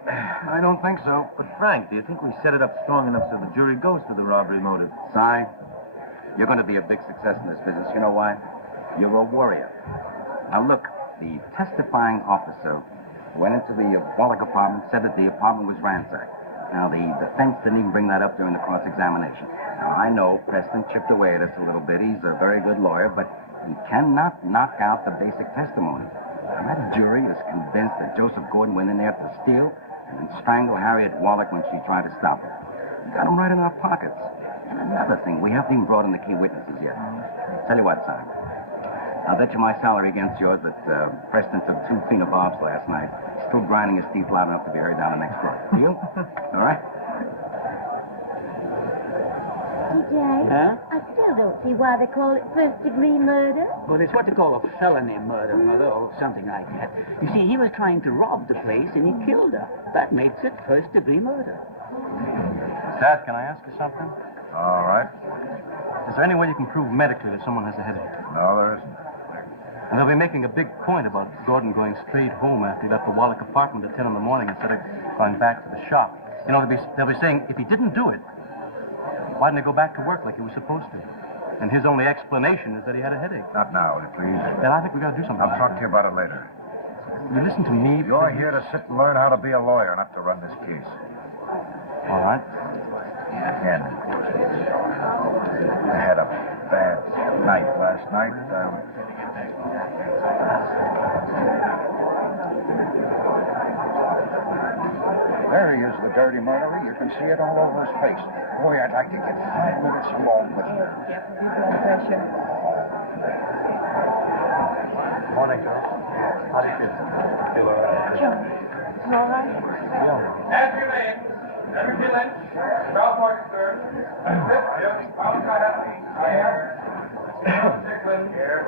I don't think so. But, Frank, do you think we set it up strong enough so the jury goes to the robbery motive? Si, you're going to be a big success in this business. You know why? You're a warrior. Now, look, the testifying officer went into the Wallach apartment, said that the apartment was ransacked. Now, the defense didn't even bring that up during the cross-examination. Now, I know Preston chipped away at us a little bit. He's a very good lawyer, but he cannot knock out the basic testimony. Now, that jury is convinced that Joseph Gordon went in there to steal and strangle Harriet Wallach when she tried to stop him. We got him right in our pockets. And another thing, we haven't even brought in the key witnesses yet. Tell you what, Simon. I'll bet you my salary against yours that Preston took 2 phenobarbs last night. Still grinding his teeth loud enough to be heard down the next floor. Deal? All right? TJ, Huh? I still don't see why they call it first-degree murder. Well, it's what they call a felony murder, Mother, or something like that. You see, he was trying to rob the place, and he killed her. That makes it first-degree murder. Dad, can I ask you something? All right. Is there any way you can prove medically that someone has a headache? No, there isn't. And they'll be making a big point about Gordon going straight home after he left the Wallach apartment at 10 in the morning instead of going back to the shop. You know, they'll be saying, if he didn't do it, why didn't he go back to work like he was supposed to? And his only explanation is that he had a headache. Not now, please. Then I think we got to do something I'll talk to you about it later. You listen to me. You're here to sit and learn how to be a lawyer, not to run this case. All right. Again. I had a bad night last night. There he is, the dirty murderer. You can see it all over his face. Boy, I'd like to get 5 minutes alone with him. Jeff, with your blood pressure. Morning, Charles. How do you feel? Feel all right? Joe, you all right? Answer your names. Edward T. Lynch, Charles Morgenstern, Carl Cutter,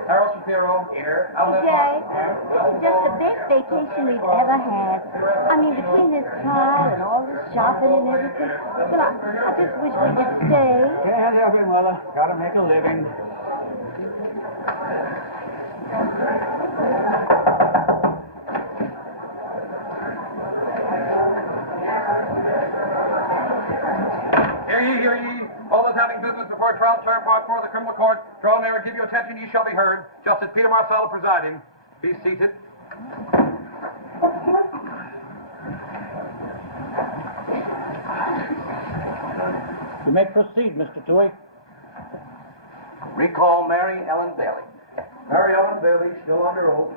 Harold Shapiro, Jay, it's just the best vacation we've ever had. I mean, between this trial and all this shopping and everything. Well, I just wish we could stay. Can't help it, Mother. Gotta make a living. Hear ye. All those having business before trial, term part 4 of the criminal court, draw near and give you attention, ye shall be heard. Justice Peter Marcel presiding. Be seated. You may proceed, Mr. Toohey. Recall Mary Ellen Bailey. Mary Ellen Bailey, still under oath.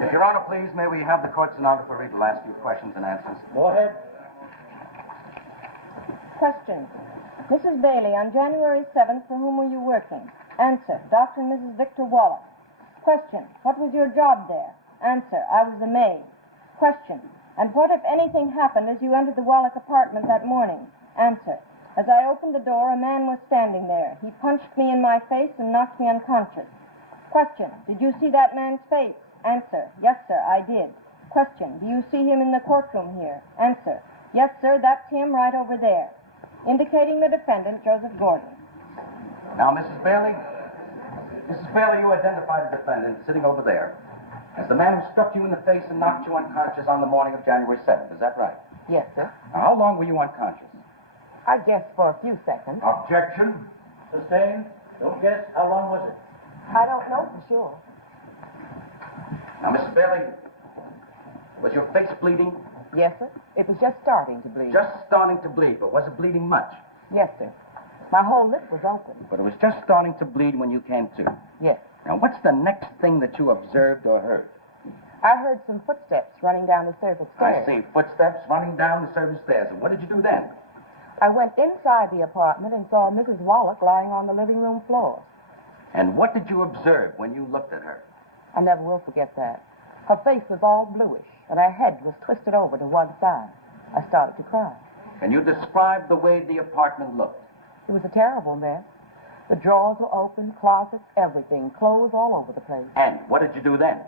If Your Honor, please, may we have the court stenographer read the last few questions and answers? Go ahead. Question. Mrs. Bailey, on January 7th, for whom were you working? Answer. Dr. and Mrs. Victor Wallace. Question. What was your job there? Answer. I was the maid. Question. And what, if anything, happened as you entered the Wallach apartment that morning? Answer. As I opened the door, a man was standing there. He punched me in my face and knocked me unconscious. Question. Did you see that man's face? Answer. Yes, sir, I did. Question. Do you see him in the courtroom here? Answer. Yes, sir, that's him right over there. Indicating the defendant, Joseph Gordon. Now, Mrs. Bailey, you identified the defendant sitting over there as the man who struck you in the face and knocked you unconscious on the morning of January 7th. Is that right? Yes, sir. Now, how long were you unconscious? I guess for a few seconds. Objection. Sustained. Don't guess. How long was it? I don't know for sure. Now, Mrs. Bailey, was your face bleeding? Yes, sir. It was just starting to bleed. Just starting to bleed, but was it bleeding much? Yes, sir. My whole lip was open. But it was just starting to bleed when you came to. Yes. Now, what's the next thing that you observed or heard? I heard some footsteps running down the service stairs. I see footsteps running down the service stairs. And what did you do then? I went inside the apartment and saw Mrs. Wallach lying on the living room floor. And what did you observe when you looked at her? I never will forget that. Her face was all bluish, and her head was twisted over to one side. I started to cry. Can you describe the way the apartment looked? It was a terrible mess. The drawers were open, closets, everything, clothes all over the place. And what did you do then?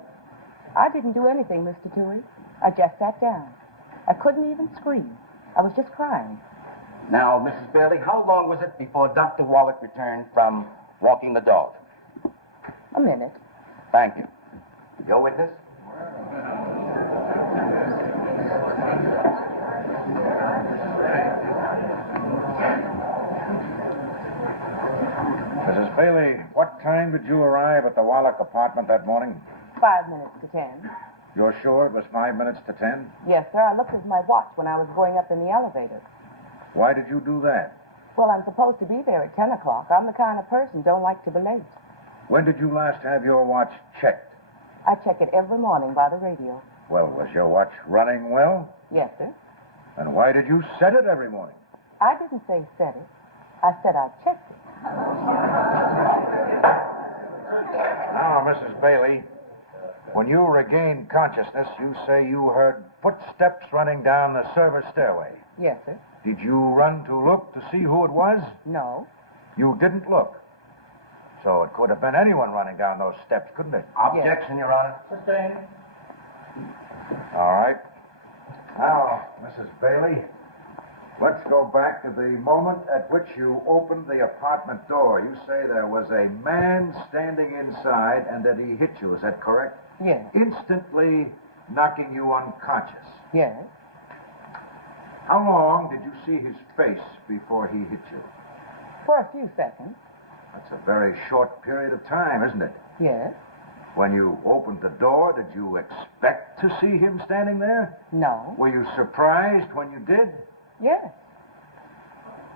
I didn't do anything, Mr. Toohey. I just sat down. I couldn't even scream. I was just crying. Now, Mrs. Bailey, how long was it before Dr. Wallach returned from walking the dog? A minute. Thank you. Your witness? Mrs. Bailey, what time did you arrive at the Wallach apartment that morning? 5 minutes to 10. You're sure it was 5 minutes to 10? Yes, sir. I looked at my watch when I was going up in the elevator. Why did you do that? Well, I'm supposed to be there at 10 o'clock. I'm the kind of person don't like to be late. When did you last have your watch checked? I check it every morning by the radio. Well, was your watch running well? Yes, sir. And why did you set it every morning? I didn't say set it. I said I checked it. Now, Mrs. Bailey, when you regained consciousness, you say you heard footsteps running down the service stairway. Yes, sir. Did you run to look to see who it was? No. You didn't look. So it could have been anyone running down those steps, couldn't it? Objection, Your Honor. Sustained. All right. Now, Mrs. Bailey, let's go back to the moment at which you opened the apartment door. You say there was a man standing inside and that he hit you. Is that correct? Yes. Instantly knocking you unconscious. Yes. How long did you see his face before he hit you? For a few seconds. That's a very short period of time, isn't it? Yes. When you opened the door, did you expect to see him standing there? No. Were you surprised when you did? Yes.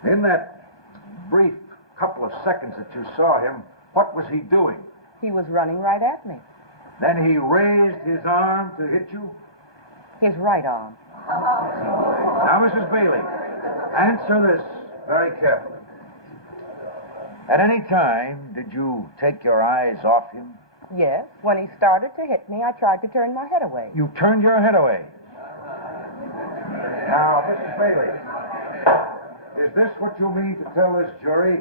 In that brief couple of seconds that you saw him, what was he doing? He was running right at me. Then he raised his arm to hit you? his right arm. Now, Mrs. Bailey, answer this very carefully. At any time, did you take your eyes off him? Yes, when he started to hit me, I tried to turn my head away. You turned your head away. Now, Mrs. Bailey, is this what you mean to tell this jury?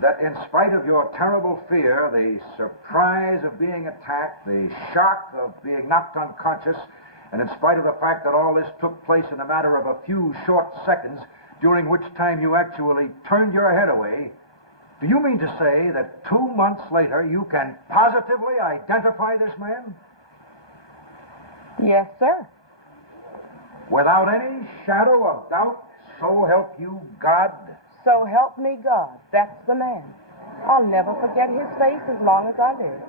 That in spite of your terrible fear, the surprise of being attacked, the shock of being knocked unconscious, and in spite of the fact that all this took place in a matter of a few short seconds, during which time you actually turned your head away, do you mean to say that 2 months later you can positively identify this man? Yes, sir. Without any shadow of doubt, so help you God? So help me God, that's the man. I'll never forget his face as long as I live.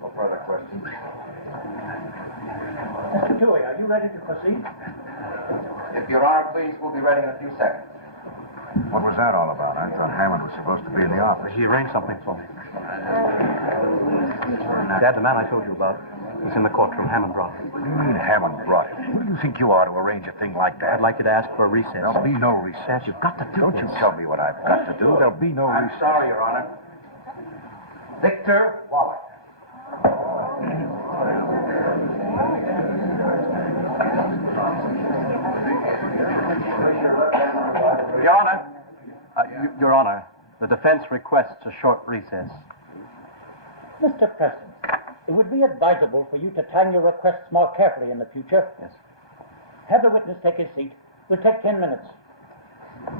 No further questions. Mr. Dewey, are you ready to proceed? If Your Honor, please, we'll be ready in a few seconds. What was that all about? I thought Hammond was supposed to be in the office. He arranged something for me. Dad, the man I told you about is in the courtroom. Hammond brought him. What do you mean Hammond brought him? Who do you think you are to arrange a thing like that? I'd like you to ask for a recess. There'll be no recess. You've got to do Don't this. you tell me what I've got to do. There'll be no recess. I'm sorry, Your Honor. Victor Wallach. Your Honor. Your Honor, the defense requests a short recess. Mr. Preston, it would be advisable for you to time your requests more carefully in the future. Yes. Have the witness take his seat. We'll take 10 minutes.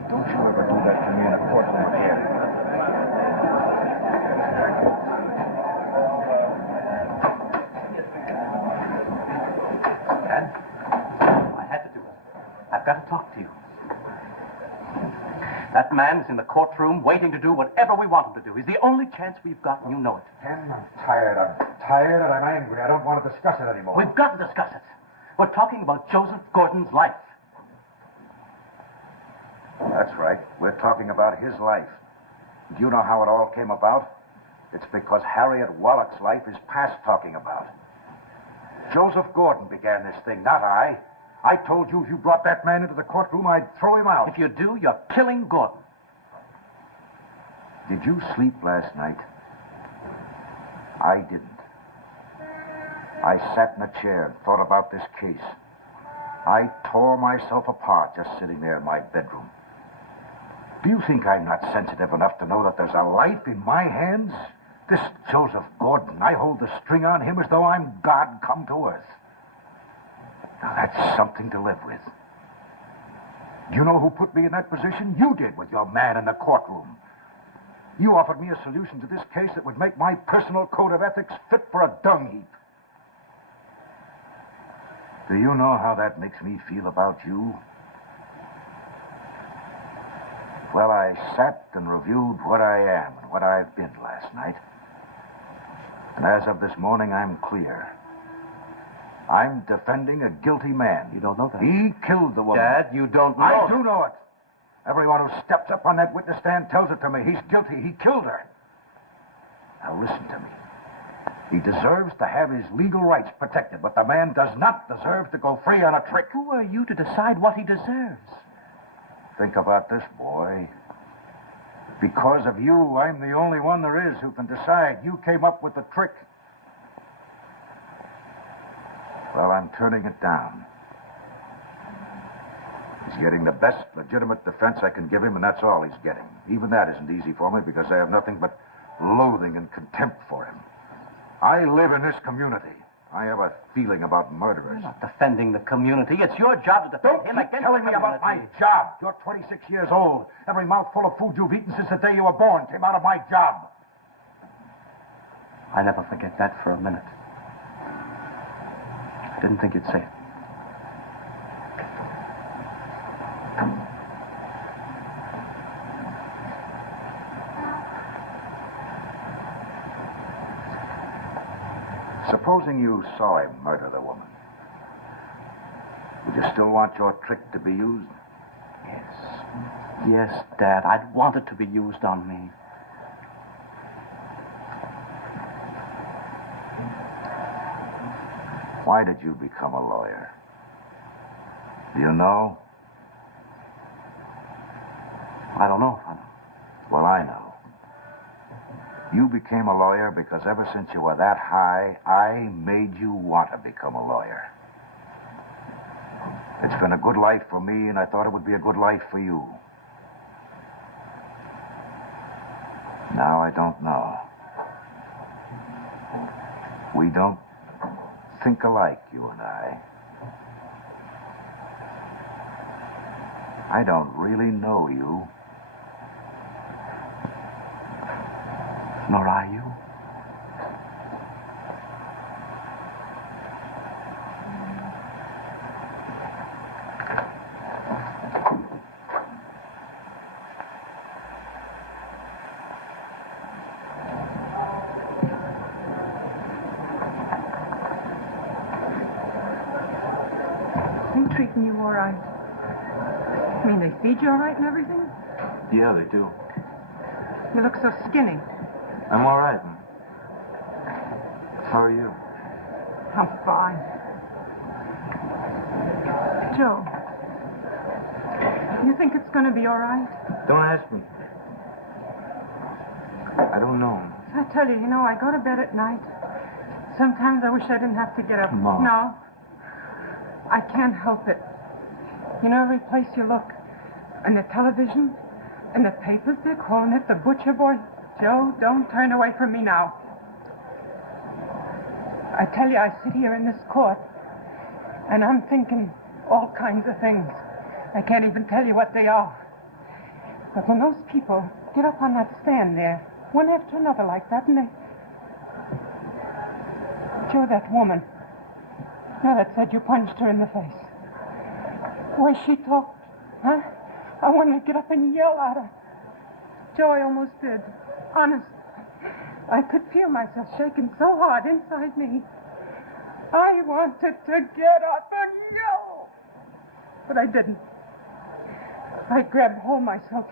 Don't you ever do that to me in a courtroom again. Dad, I had to do it. I've got to talk to you. That man's in the courtroom waiting to do whatever we want him to do. He's the only chance we've got, and you know it. Ken, I'm tired. And I'm angry. I don't want to discuss it anymore. We've got to discuss it. We're talking about Joseph Gordon's life. That's right. We're talking about his life. Do you know how it all came about? It's because Harriet Wallach's life is past talking about. Joseph Gordon began this thing, not I. I told you if you brought that man into the courtroom, I'd throw him out. If you do, you're killing Gordon. Did you sleep last night? I didn't. I sat in a chair and thought about this case. I tore myself apart just sitting there in my bedroom. Do you think I'm not sensitive enough to know that there's a life in my hands? This Joseph Gordon, I hold the string on him as though I'm God come to earth. Now, that's something to live with. Do you know who put me in that position? You did with your man in the courtroom. You offered me a solution to this case that would make my personal code of ethics fit for a dung heap. Do you know how that makes me feel about you? Well, I sat and reviewed what I am and what I've been last night. And as of this morning, I'm clear. I'm defending a guilty man. You don't know that. He killed the woman. Dad, you don't know I it. do know it. Everyone who steps up on that witness stand tells it to me. He's guilty. He killed her. Now listen to me. He deserves to have his legal rights protected, but the man does not deserve to go free on a trick. Who are you to decide what he deserves? Think about this, boy. Because of you, I'm the only one there is who can decide. You came up with the trick. Well, I'm turning it down. He's getting the best legitimate defense I can give him, and that's all he's getting. Even that isn't easy for me because I have nothing but loathing and contempt for him. I live in this community. I have a feeling about murderers. You're not defending the community. It's your job to defend him against telling me about my job. You're 26 years old. Every mouthful of food you've eaten since the day you were born came out of my job. I never forget that for a minute. I didn't think you'd say it. Supposing you saw him murder the woman, would you still want your trick to be used? Yes. Yes, Dad. I'd want it to be used on me. Why did you become a lawyer? Do you know? I don't know, Father. Well, I know. You became a lawyer because ever since you were that high, I made you want to become a lawyer. It's been a good life for me, and I thought it would be a good life for you. Now I don't know. We don't think alike, you and I. I don't really know you. Nor are you. They treating you all right? I mean, they feed you all right and everything? Yeah, they do. You look so skinny. I'm all right, man. How are you? I'm fine. Joe, you think it's going to be all right? Don't ask me. I don't know. I tell you, I go to bed at night. Sometimes I wish I didn't have to get up. Mom. No. I can't help it. Every place you look, and the television, and the papers, they're calling it the butcher boy. Joe, don't turn away from me now. I tell you, I sit here in this court, and I'm thinking all kinds of things. I can't even tell you what they are. But when those people get up on that stand there, one after another like that, and they... Joe, that woman, that said you punched her in the face. The way she talked, huh? I wanted to get up and yell at her. Joe, I almost did. Honest. I could feel myself shaking so hard inside me. I wanted to get up and yell. But I didn't. I grabbed hold of myself,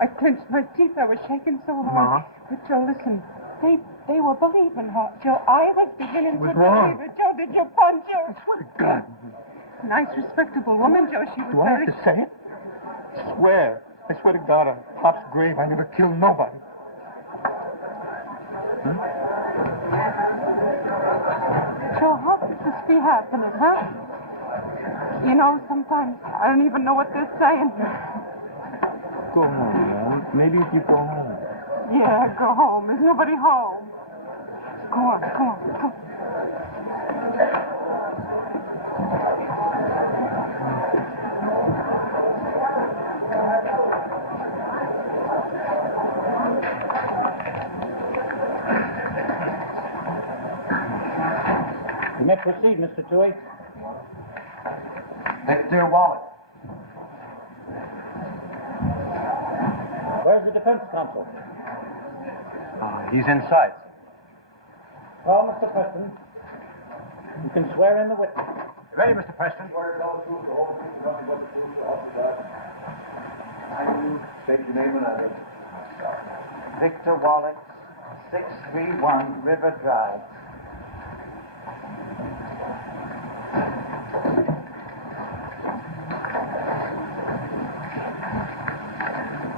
I clenched my teeth. I was shaking so hard. But Joe, listen. They were believing her. Joe, I was beginning to believe it. Joe, did you punch her? I swear to God. Nice, respectable woman, Joe. She was Do I have to say it? I swear to God, on Pop's grave, I never killed nobody. Joe, how could this be happening, huh? Sometimes I don't even know what they're saying. Go home, man. Maybe if you go home. Yeah, go home. There's nobody home. Go on, come on, come. You may proceed, Mr. Toohey. Victor Wallace. Where's the defense counsel? He's inside. Call Mr. Preston. You can swear in the witness. Ready, Mr. Preston? State your name and address. Victor Wallace, 631 River Drive.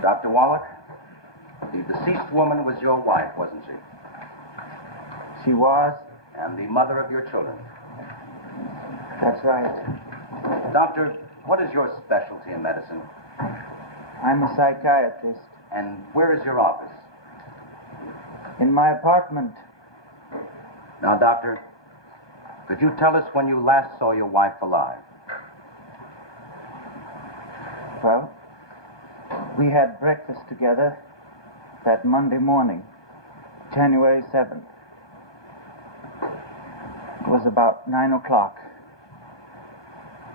Dr. Wallach, the deceased woman was your wife, wasn't she? She was? And the mother of your children. That's right. Doctor, what is your specialty in medicine? I'm a psychiatrist. And where is your office? In my apartment. Now, Doctor, could you tell us when you last saw your wife alive? Well, we had breakfast together that Monday morning, January 7th. It was about 9 o'clock.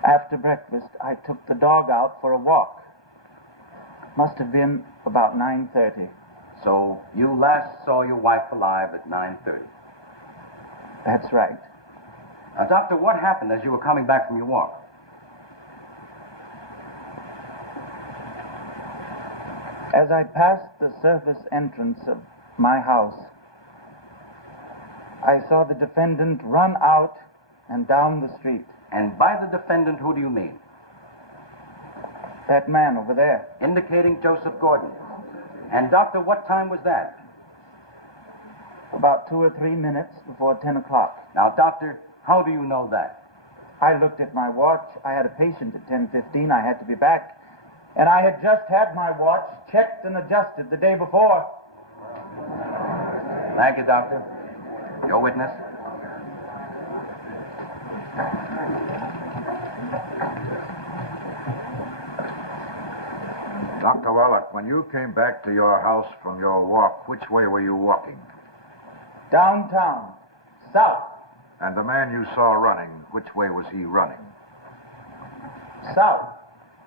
After breakfast, I took the dog out for a walk. Must have been about 9:30. So you last saw your wife alive at 9:30? That's right. Now, Doctor, what happened as you were coming back from your walk? As I passed the service entrance of my house, I saw the defendant run out and down the street. And by the defendant, who do you mean? That man over there. Indicating Joseph Gordon. And, Doctor, what time was that? About 2 or 3 minutes before 10 o'clock. Now, Doctor, how do you know that? I looked at my watch. I had a patient at 10:15. I had to be back. And I had just had my watch checked and adjusted the day before. Thank you, Doctor. Your witness? Dr. Wallach, when you came back to your house from your walk, which way were you walking? Downtown. South. And the man you saw running, which way was he running? South.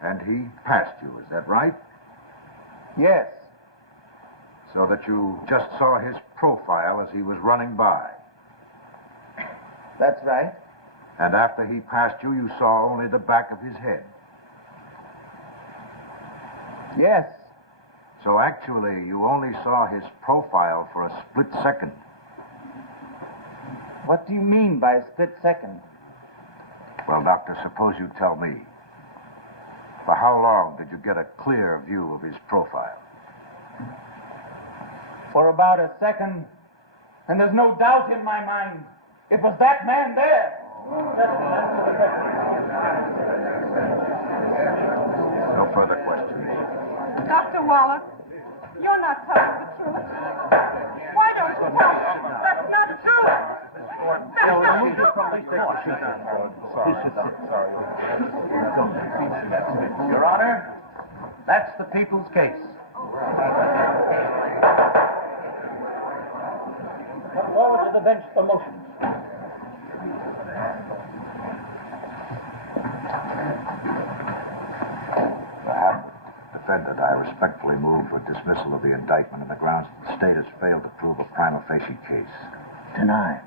And he passed you, is that right? Yes. So that you just saw his profile as he was running by. That's right. And after he passed you, you saw only the back of his head. Yes. So actually, you only saw his profile for a split second. What do you mean by a split second? Well, Doctor, suppose you tell me. For how long did you get a clear view of his profile? For about a second. And there's no doubt in my mind. It was that man there. No further questions. Dr. Wallach, you're not telling the truth. Why don't you tell me? That's not true. That's not true. Your Honor, that's the people's case. Come forward to the bench for motions. Defendant, I respectfully move for dismissal of the indictment on the grounds that the state has failed to prove a prima facie case. Deny.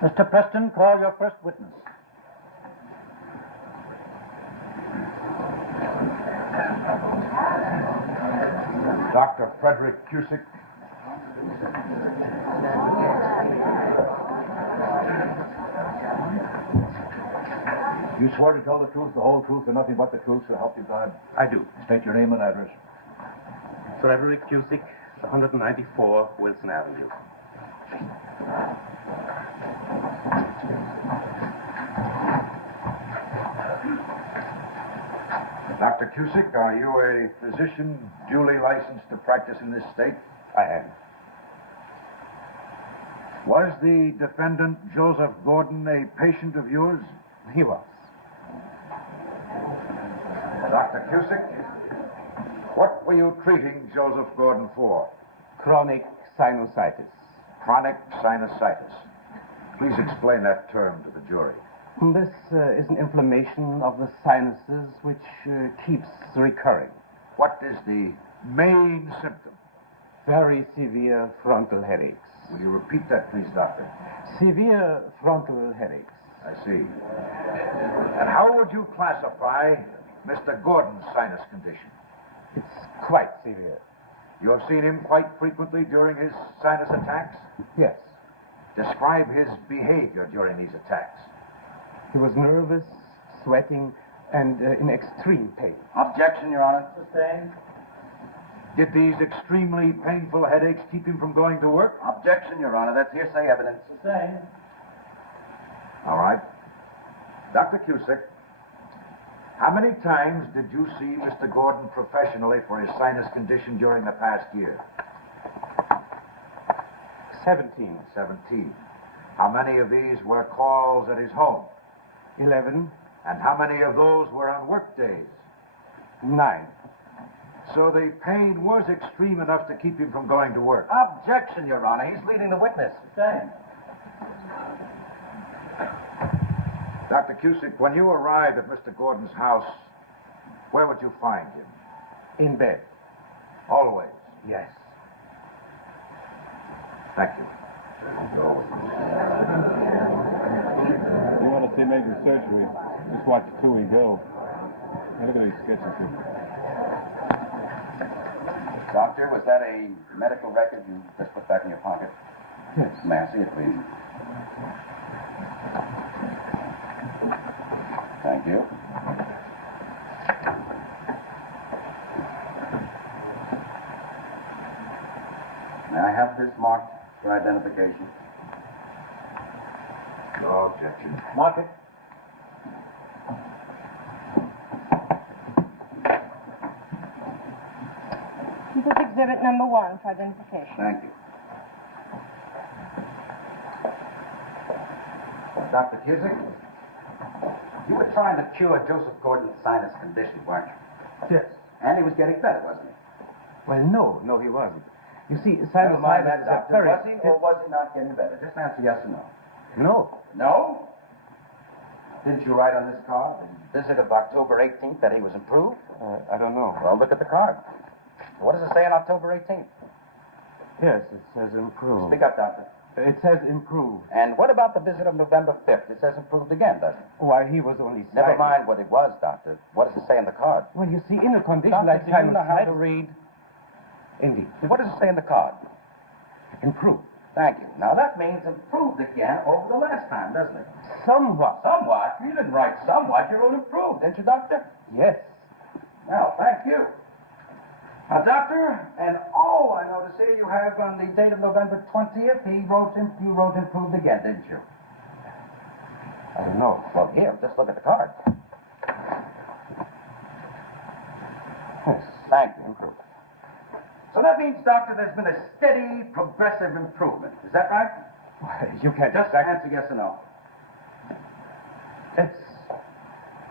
Mr. Preston, call your first witness. Dr. Frederick Cusick. You swear to tell the truth, the whole truth, and nothing but the truth, so help you God? I do. State your name and address. Frederick Cusick, 194 Wilson Avenue. Dr. Cusick, are you a physician duly licensed to practice in this state? I am. Was the defendant, Joseph Gordon, a patient of yours? He was. Dr. Cusick, what were you treating Joseph Gordon for? Chronic sinusitis. Chronic sinusitis. Please explain that term to the jury. This is an inflammation of the sinuses which keeps recurring. What is the main symptom? Very severe frontal headaches. Will you repeat that, please, Doctor? Severe frontal headaches. I see. And how would you classify Mr. Gordon's sinus condition? It's quite severe. You have seen him quite frequently during his sinus attacks? Yes. Describe his behavior during these attacks. He was nervous, sweating, and in extreme pain. Objection, Your Honor. Sustained. Did these extremely painful headaches keep him from going to work? Objection, Your Honor. That's hearsay evidence. Sustained. All right. Dr. Cusick, how many times did you see Mr. Gordon professionally for his sinus condition during the past year? 17. 17. How many of these were calls at his home? 11. And how many of those were on work days? 9. So the pain was extreme enough to keep him from going to work. Objection, Your Honor. He's leading the witness. Sustained. Dr. Cusick, when you arrived at Mr. Gordon's house, where would you find him? In bed. Always. Yes. Thank you. You want to see major surgery, just watch Tui go. Hey, look at these sketches here. Doctor, was that a medical record you just put back in your pocket? Yes. May I see it, please? Thank you. May I have this marked for identification? No objection. Mark it. This is exhibit number 1 for identification. Thank you. Dr. Cusick, you were trying to cure Joseph Gordon's sinus condition, weren't you? Yes. And he was getting better, wasn't he? Well, no, he wasn't. You see, Never mind that, sinusitis is a doctor. very... Was he or was he not getting better? Just answer yes or no. No. No? Didn't you write on this card, the visit of October 18th, that he was improved? I don't know. Well, look at the card. What does it say on October 18th? Yes, it says improved. Speak up, doctor. It says improved. And what about the visit of November 5th? It says improved again, doesn't it? Why, he was only... Never mind what it was, doctor. What does it say on the card? Well, you see, in a condition Doctor, like do you know how to sinusitis... read? Indeed. What does it say on the card? Improved. Thank you. Now, that means improved again over the last time, doesn't it? Somewhat. Somewhat? You didn't write somewhat. You wrote improved, didn't you, doctor? Yes. Well, thank you. Now, doctor, and I notice here you have on the date of November 20th, you wrote improved again, didn't you? I don't know. Well, here, just look at the card. Yes. Thank you. Improved. So that means, doctor, there's been a steady, progressive improvement. Is that right? Why, you can't... Just answer yes or no. It's...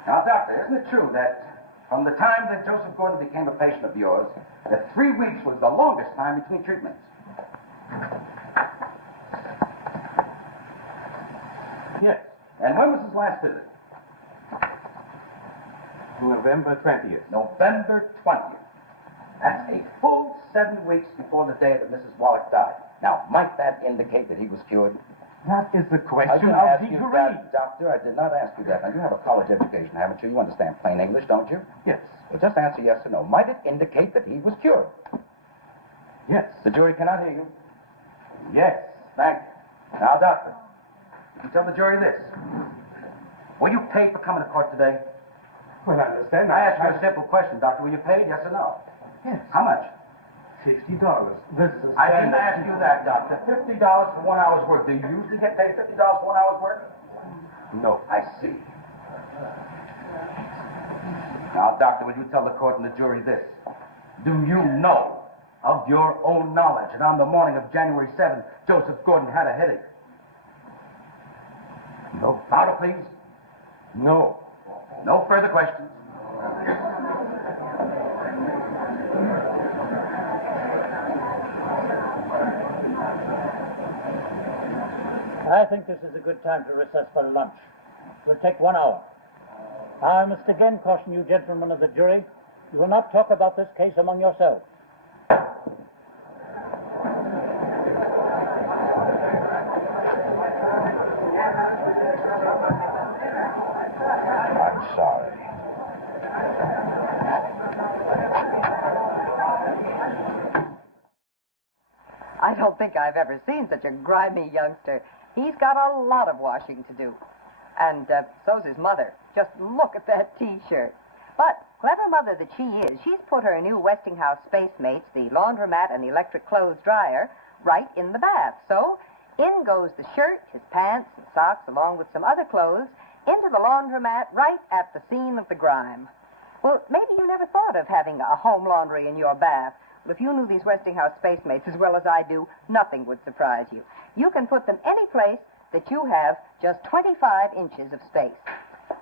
Now, doctor, isn't it true that from the time that Joseph Gordon became a patient of yours, that 3 weeks was the longest time between treatments? Yes. And when was his last visit? November 20th. November 20th. That's a full 7 weeks before the day that Mrs. Wallach died. Now, might that indicate that he was cured? That is the I question didn't of ask the you jury. that, doctor. I did not ask you that. Now, you have a college education, haven't you? You understand plain English, don't you? Yes. Well, just answer yes or no. Might it indicate that he was cured? Yes. The jury cannot hear you. Yes. Thank you. Now, doctor, you can tell the jury this. Were you paid for coming to court today? Well, I understand. I asked you a simple question, doctor. Were you paid, yes or no? Yes. How much? $50. This is I didn't ask you that, doctor. $50 for 1 hour's work. Do you usually get paid $50 for 1 hour's work? No. I see. Now, doctor, will you tell the court and the jury this? Do you know of your own knowledge that on the morning of January 7th, Joseph Gordon had a headache? No. Louder, please. No. No further questions. I think this is a good time to recess for lunch. It will take 1 hour. I must again caution you, gentlemen of the jury, you will not talk about this case among yourselves. I'm sorry. I don't think I've ever seen such a grimy youngster. He's got a lot of washing to do. And so's his mother. Just look at that T-shirt. But, clever mother that she is, she's put her new Westinghouse Space Mates, the laundromat and electric clothes dryer, right in the bath. So, in goes the shirt, his pants, and socks, along with some other clothes, into the laundromat right at the scene of the grime. Well, maybe you never thought of having a home laundry in your bath. Well, if you knew these Westinghouse Space Mates as well as I do, nothing would surprise you. You can put them any place that you have just 25 inches of space.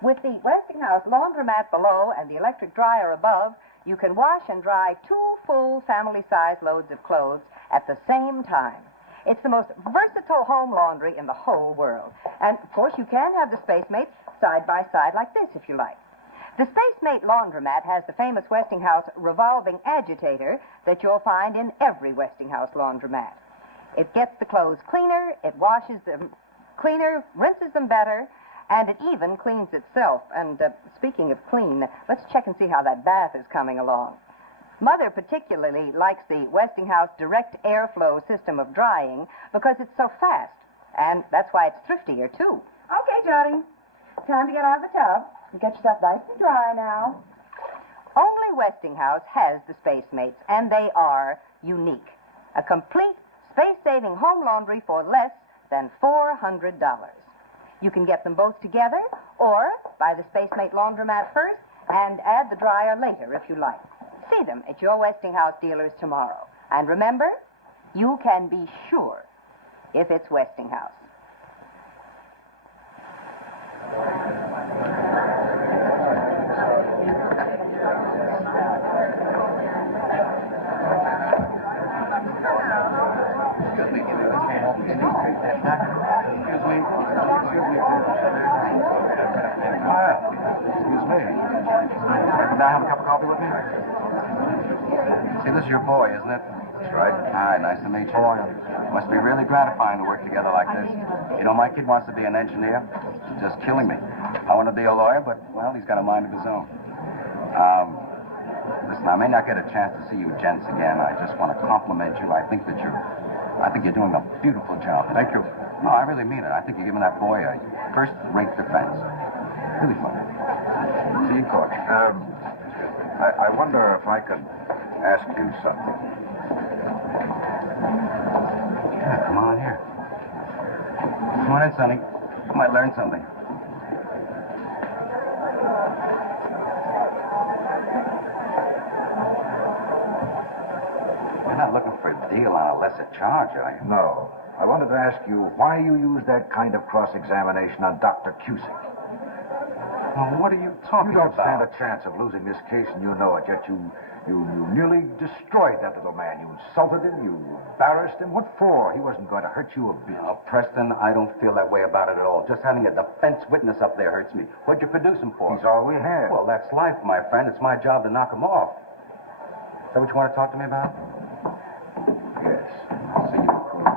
With the Westinghouse laundromat below and the electric dryer above, you can wash and dry 2 full family-size loads of clothes at the same time. It's the most versatile home laundry in the whole world. And, of course, you can have the Space Mates side by side like this if you like. The Space Mate laundromat has the famous Westinghouse revolving agitator that you'll find in every Westinghouse laundromat. It gets the clothes cleaner, it washes them cleaner, rinses them better, and it even cleans itself. And speaking of clean, let's check and see how that bath is coming along. Mother particularly likes the Westinghouse direct airflow system of drying because it's so fast. And that's why it's thriftier, too. Okay, Johnny. Time to get out of the tub. Get yourself nice and dry now. Only Westinghouse has the Space Mates, and they are unique. A complete space-saving home laundry for less than $400. You can get them both together, or buy the Space Mate laundromat first and add the dryer later if you like. See them at your Westinghouse dealers tomorrow. And remember, you can be sure if it's Westinghouse. Excuse me. Can I have a cup of coffee with me? See, this is your boy, isn't it? That's right. Hi, nice to meet you. Must be really gratifying to work together like this. You know, my kid wants to be an engineer. It's just killing me. I want to be a lawyer, but, well, he's got a mind of his own. Listen, I may not get a chance to see you gents again. I just want to compliment you. I think you're doing a beautiful job. Thank you. No, I really mean it. I think you're giving that boy a first-rate defense. Really fun. See you in court. I wonder if I could ask you something. Yeah, come on here. Come on in, Sonny. You might learn something. You're not looking for a deal on a lesser charge, are you? No. I wanted to ask you why you used that kind of cross-examination on Dr. Cusick. Well, what are you talking You don't stand about? a chance of losing this case, and you know it, yet you nearly destroyed that little man. You insulted him, you embarrassed him. What for? He wasn't going to hurt you a bit. No, Preston, I don't feel that way about it at all. Just having a defense witness up there hurts me. What'd you produce him for? He's all we have. Well, that's life, my friend. It's my job to knock him off. Is that what you want to talk to me about? Yes. I'll see you in court.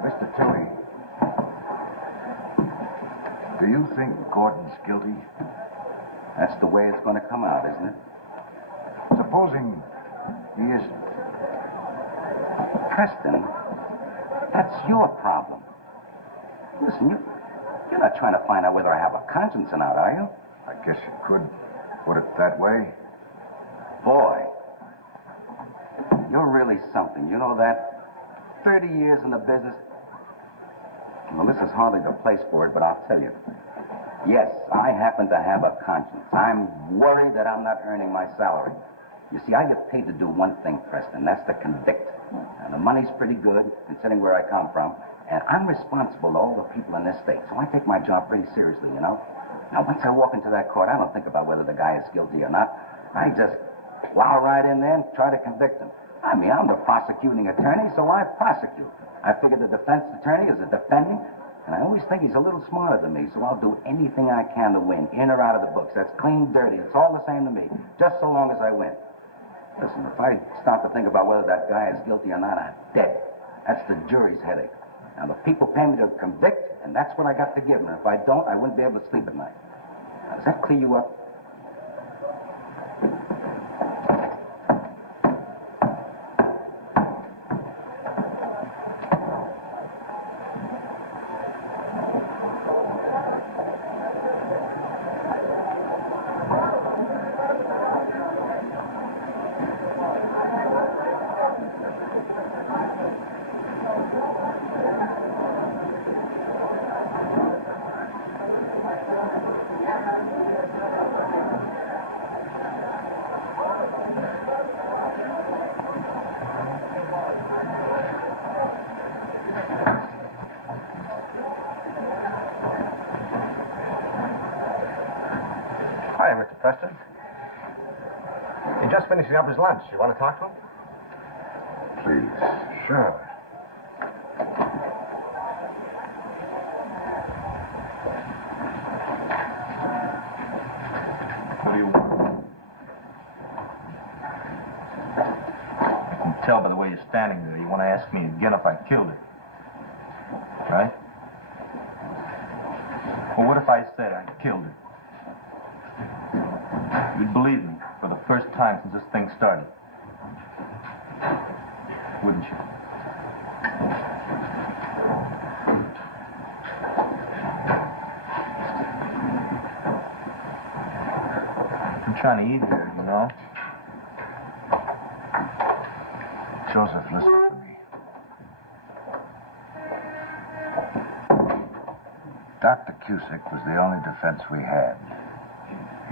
Mr. Tilley, do you think Gordon's guilty? That's the way it's going to come out, isn't it? Supposing he isn't. Preston, that's your problem. Listen, you're not trying to find out whether I have a conscience or not, are you? I guess you could put it that way. Boy, you're really something. You know that? 30 years in the business. Well, this is hardly the place for it, but I'll tell you. Yes, I happen to have a conscience. I'm worried that I'm not earning my salary. You see, I get paid to do one thing, Preston. That's to convict. And the money's pretty good, considering where I come from. And I'm responsible to all the people in this state. So I take my job pretty seriously, you know? Now, once I walk into that court, I don't think about whether the guy is guilty or not. I just plow right in there and try to convict him. I mean, I'm the prosecuting attorney, so I prosecute. I figure the defense attorney is a defending, and I always think he's a little smarter than me, so I'll do anything I can to win, in or out of the books. That's clean dirty. It's all the same to me, just so long as I win. Listen, if I start to think about whether that guy is guilty or not, I'm dead. That's the jury's headache. Now, the people pay me to convict, and that's what I got to give them. And if I don't, I wouldn't be able to sleep at night. Now, does that clear you up? Hi, Mr. Preston. He's just finishing up his lunch. You want to talk to him? Please. Sure. What do you want? I can tell by the way you're standing there. You want to ask me again if I killed her. Right? Well, what if I said I killed her? You'd believe me for the first time since this thing started. Wouldn't you? trying to eat here, you know. Joseph, listen to me. Dr. Cusick was the only defense we had.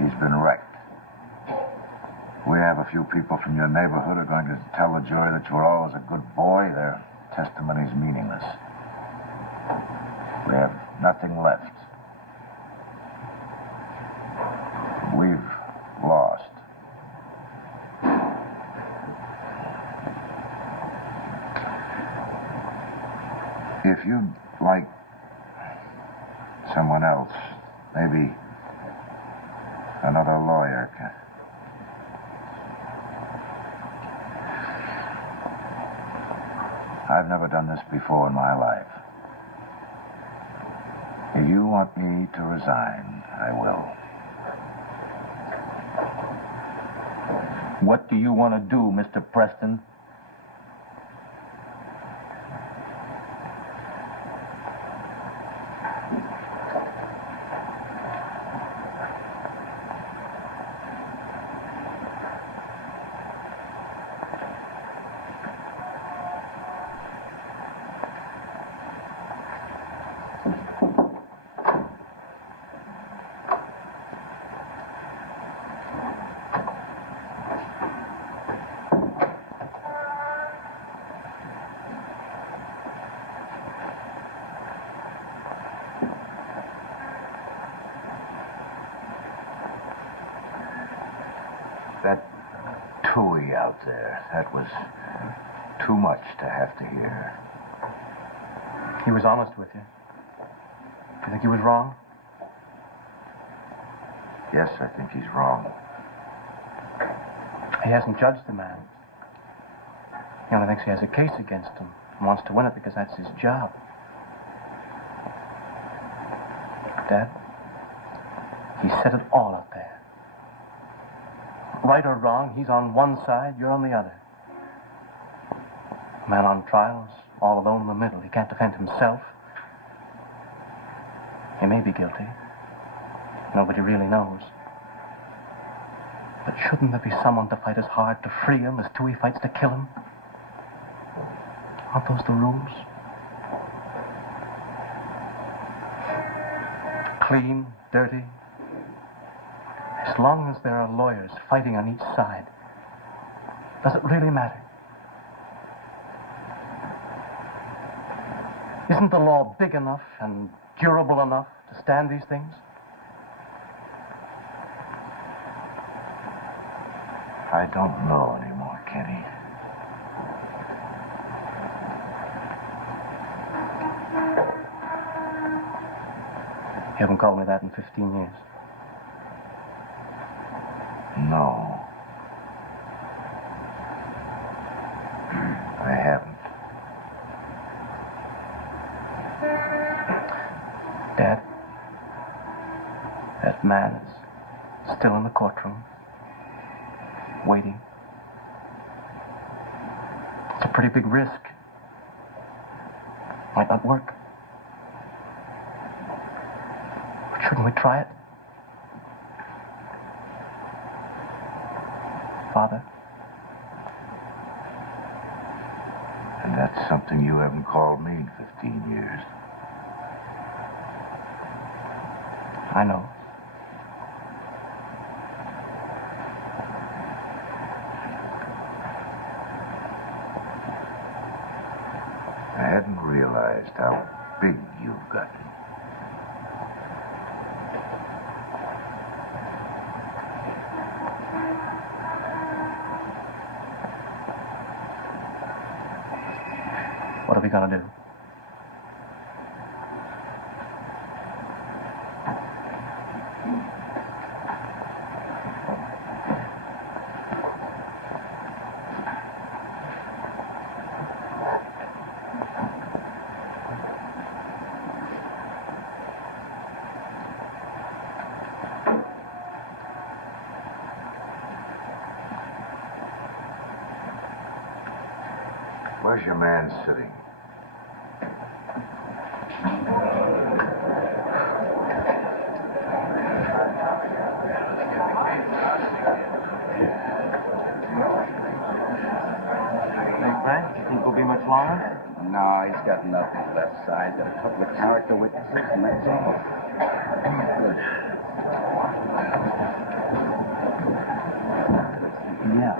He's been wrecked. We have a few people from your neighborhood who are going to tell the jury that you were always a good boy. Their testimony's meaningless. We have nothing left. We've lost. If you'd like someone else, maybe another lawyer can... I've never done this before in my life. If you want me to resign, I will. What do you want to do, Mr. Preston? That tooey out there, that was too much to have to hear. He was honest with you. Do you think he was wrong? Yes, I think he's wrong. He hasn't judged the man. He only thinks he has a case against him and wants to win it because that's his job. Dad, he said it all out there. Right or wrong, he's on one side, you're on the other. A man on trial is all alone in the middle. He can't defend himself. He may be guilty. Nobody really knows. But shouldn't there be someone to fight as hard to free him as Toohey fights to kill him? Aren't those the rules? Clean, dirty. As long as there are lawyers fighting on each side, does it really matter? Isn't the law big enough and durable enough to stand these things? I don't know anymore, Kenny. You haven't called me that in 15 years. No. I haven't. Dad, that man is still in the courtroom, waiting. It's a pretty big risk. Might not work. But shouldn't we try it? Father? And that's something you haven't called me in 15 years. I know. I hadn't realized how big you've gotten. What are we gonna do? Where's your man sitting? No, he's got nothing left side. Got a couple of character witnesses, and that's all. Good. Yeah.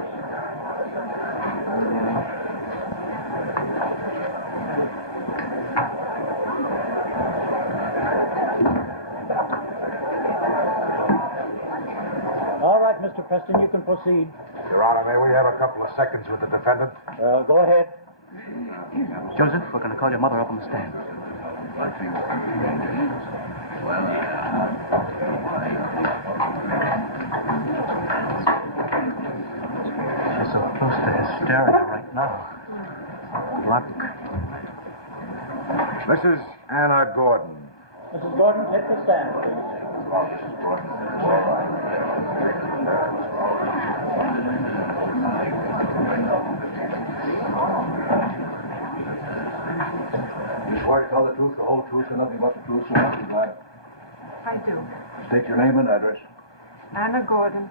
All right, Mr. Preston, you can proceed. Your Honor, may we have a couple of seconds with the defendant? Go ahead. Joseph, we're going to call your mother up on the stand. She's so close to hysteria right now. What? Mrs. Anna Gordon. Mrs. Gordon, take the stand, please. You swear to tell the truth, the whole truth, and nothing but the truth, so help you God? I do. State your name and address. Anna Gordon,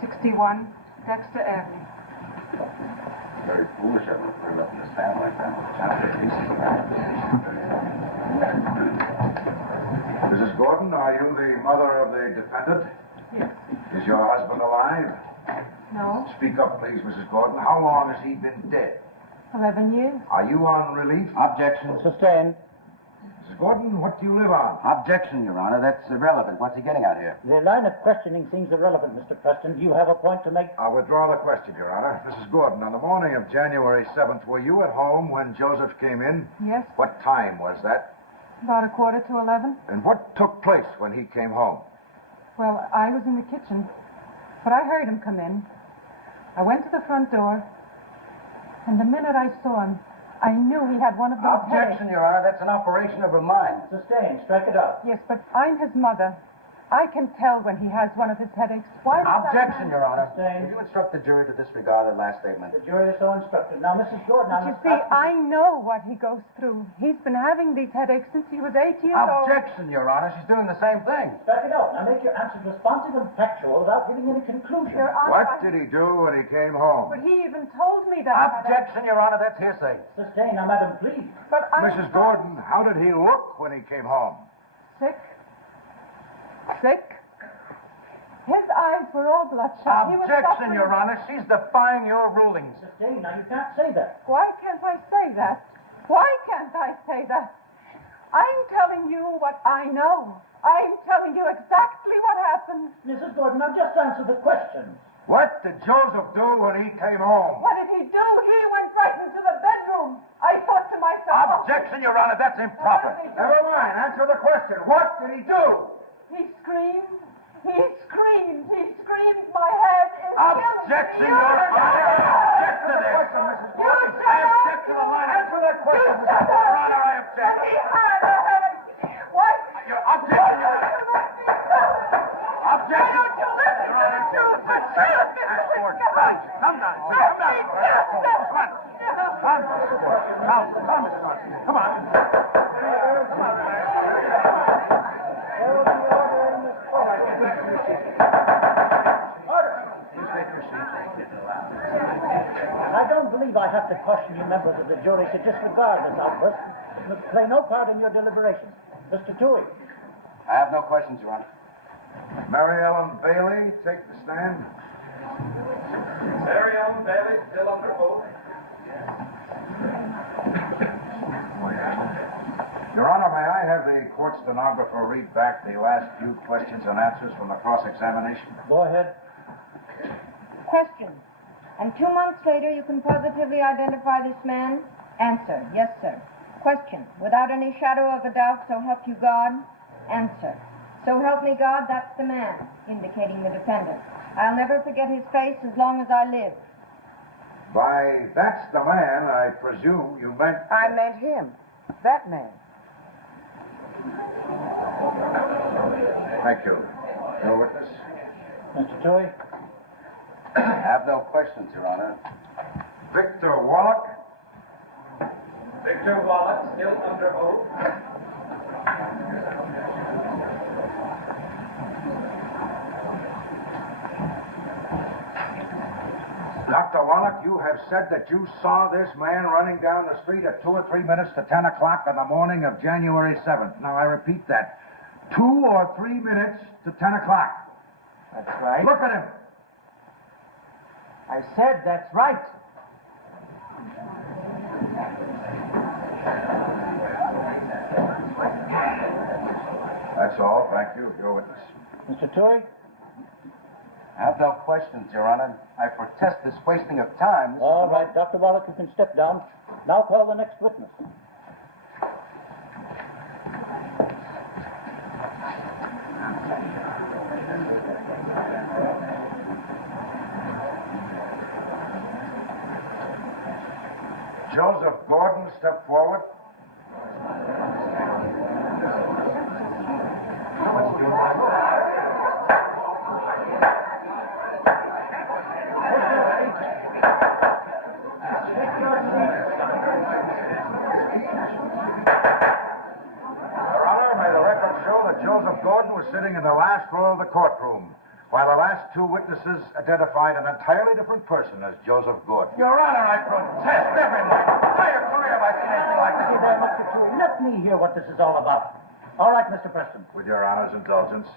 61 Dexter Avenue. Very foolish of her to put it up in the stand like that. Mrs. Gordon, are you the mother of the defendant? Yes. Is your husband alive? No. Speak up, please, Mrs. Gordon. How long has he been dead? 11 years. Are you on relief? Objection. Sustained. Mrs. Gordon, what do you live on? Objection, Your Honor. That's irrelevant. What's he getting at here? The line of questioning seems irrelevant, Mr. Preston. Do you have a point to make? I'll withdraw the question, Your Honor. Mrs. Gordon, on the morning of January 7th, were you at home when Joseph came in? Yes. What time was that? About 11:15. And what took place when he came home? Well, I was in the kitchen, but I heard him come in. I went to the front door, and the minute I saw him, I knew he had one of those Objection, Your Honor. That's an operation of her mind. Sustained. Strike it out. Yes, but I'm his mother. I can tell when he has one of his headaches. Why does Objection, Your Honor. Sustained. Did you instruct the jury to disregard the last statement? The jury is so instructed. Now, Mrs. Gordon, But you see, I know what he goes through. He's been having these headaches since he was 8 years old. Objection, Your Honor. She's doing the same thing. Strike it out. Now, make your answers responsive and factual without giving any conclusion. Your Honor, What did he do when he came home? But he even told me that. Objection, Your Honor. That's hearsay. Sustained. Now, Madam, please. But I Mrs. Gordon, how did he look when he came home? Sick. Sick. His eyes were all bloodshot. He was Objection, suffering. Your Honor. She's defying your rulings. Sustained. Now, you can't say that. Why can't I say that? Why can't I say that? I'm telling you what I know. I'm telling you exactly what happened. Mrs. Gordon, now just answer the question. What did Joseph do when he came home? What did he do? He went right into the bedroom. I thought to myself... Objection, Your Honor. That's improper. Never mind. Answer the question. What did he do? He screamed. He screamed. He screamed. My head is Objection, Your Honor. I object to this. You I object to the line. Answer that question, Mrs. Your Gordon. Honor, I object. He had a headache. What? Your objection, Your Honor. Objection. Why don't you listen to the truth? The truth is Ask Gordon. God. Come down. Come down. Come on. Come, Mr. Gordon. Come, Mr. Gordon. Come on. Come on, I don't believe I have to caution you members of the jury to disregard this outburst. It must play no part in your deliberations. Mr. Toohey. I have no questions, Your Honor. Mary Ellen Bailey, take the stand. Mary Ellen Bailey, still under oath. Your Honor, may I have the court stenographer read back the last few questions and answers from the cross-examination? Go ahead. Question. And 2 months later, you can positively identify this man? Answer. Yes, sir. Question. Without any shadow of a doubt, so help you God? Answer. So help me God, that's the man, indicating the defendant. I'll never forget his face as long as I live. By that's the man, I presume you meant... I meant him. That man. Thank you. No witness? Mr. Toohey. I have no questions, Your Honor. Victor Wallach? Victor Wallach, still under oath. Dr. Wallach, you have said that you saw this man running down the street at 2 or 3 minutes to 10 o'clock on the morning of January 7th. Now, I repeat that. 2 or 3 minutes to 10 o'clock. That's right. Look at him. I said that's right. That's all. Thank you. Your witness. Mr. Turi? I have no questions, Your Honor. I protest this wasting of time. All right, Dr. Wallach, you can step down. Now call the next witness. Joseph Gordon, step forward. Your Honor, may the record show that Joseph Gordon was sitting in the last row of the courtroom, while the last two witnesses identified an entirely different person as Joseph Gordon. Your Honor, I protest everyone. Entire career have I seen anything like this. Hey there, Mr. Turi. Let me hear what this is all about. All right, Mr. Preston. With Your Honor's indulgence,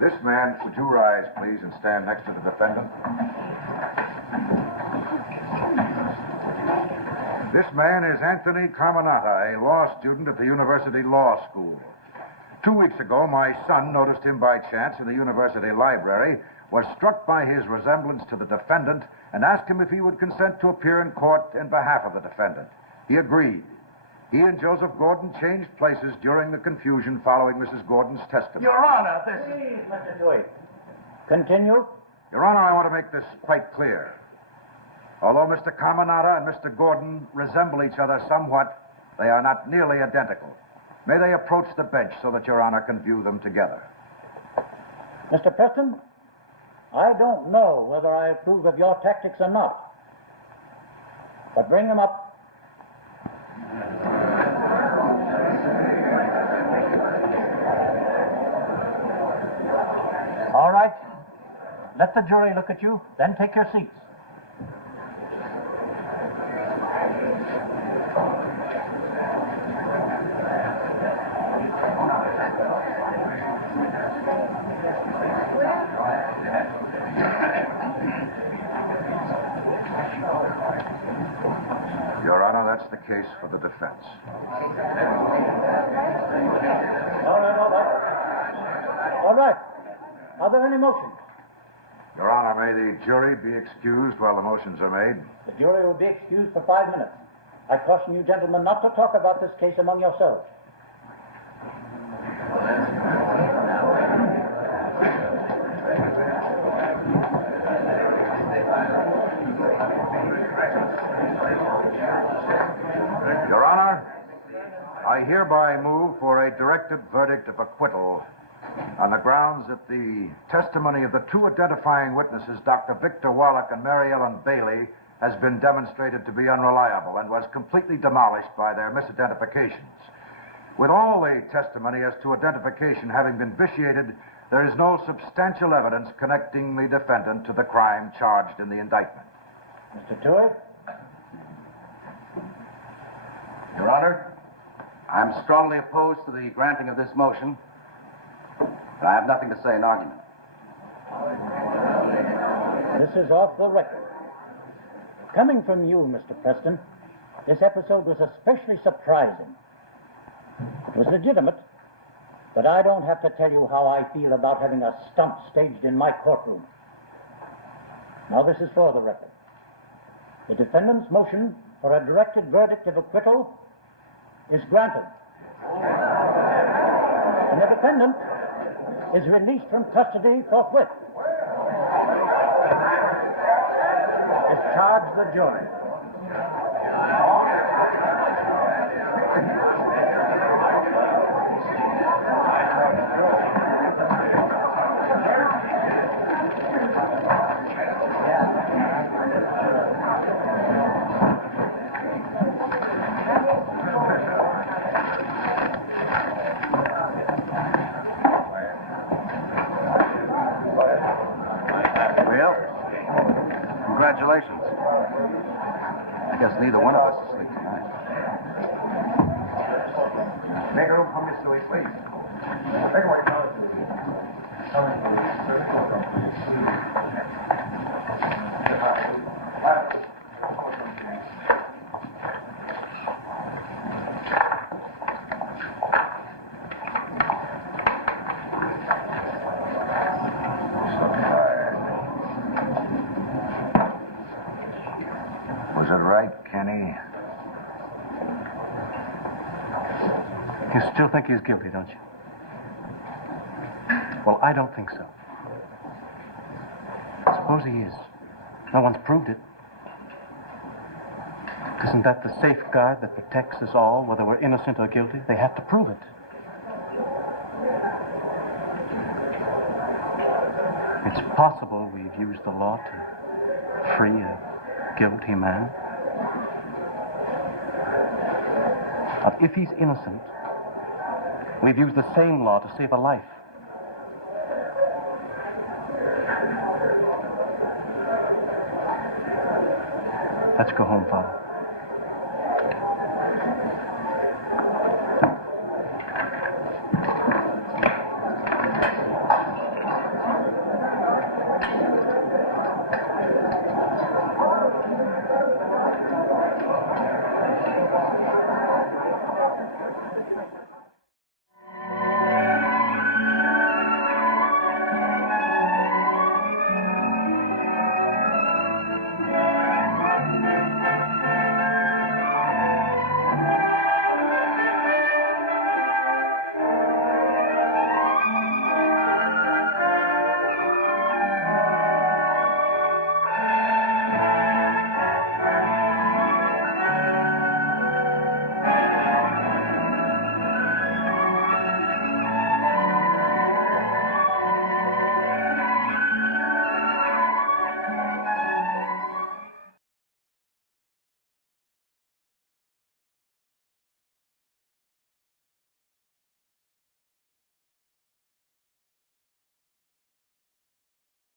this man, would you rise, please, and stand next to the defendant? This man is Anthony Caminata, a law student at the University Law School. 2 weeks ago, my son noticed him by chance in the university library, was struck by his resemblance to the defendant, and asked him if he would consent to appear in court in behalf of the defendant. He agreed. He and Joseph Gordon changed places during the confusion following Mrs. Gordon's testimony. Your Honor, this... Please, Mr. Turi. Continue. Your Honor, I want to make this quite clear. Although Mr. Caminata and Mr. Gordon resemble each other somewhat, they are not nearly identical. May they approach the bench so that Your Honor can view them together. Mr. Preston, I don't know whether I approve of your tactics or not. But bring them up. All right. Let the jury look at you, then take your seats. Your Honor, that's the case for the defense. All right. Are there any motions? Your Honor, may the jury be excused while the motions are made? The jury will be excused for 5 minutes. I caution you gentlemen not to talk about this case among yourselves. Your Honor, I hereby move for a directed verdict of acquittal on the grounds that the testimony of the two identifying witnesses, Dr. Victor Wallach and Mary Ellen Bailey, has been demonstrated to be unreliable and was completely demolished by their misidentifications. With all the testimony as to identification having been vitiated, there is no substantial evidence connecting the defendant to the crime charged in the indictment. Mr. Turi? Your Honor, I'm strongly opposed to the granting of this motion, but I have nothing to say in argument. This is off the record. Coming from you, Mr. Preston, this episode was especially surprising. It was legitimate, but I don't have to tell you how I feel about having a stunt staged in my courtroom. Now, this is for the record. The defendant's motion for a directed verdict of acquittal is granted. And the defendant is released from custody forthwith. Discharge the jury. Congratulations. Neither one of us is asleep tonight. Make room for Miss Louise, please. Take away, Was it right, Kenny? You still think he's guilty, don't you? Well, I don't think so. Suppose he is. No one's proved it. Isn't that the safeguard that protects us all, whether we're innocent or guilty? They have to prove it. It's possible we've used the law to free a guilty man. But if he's innocent, we've used the same law to save a life. Let's go home, Father.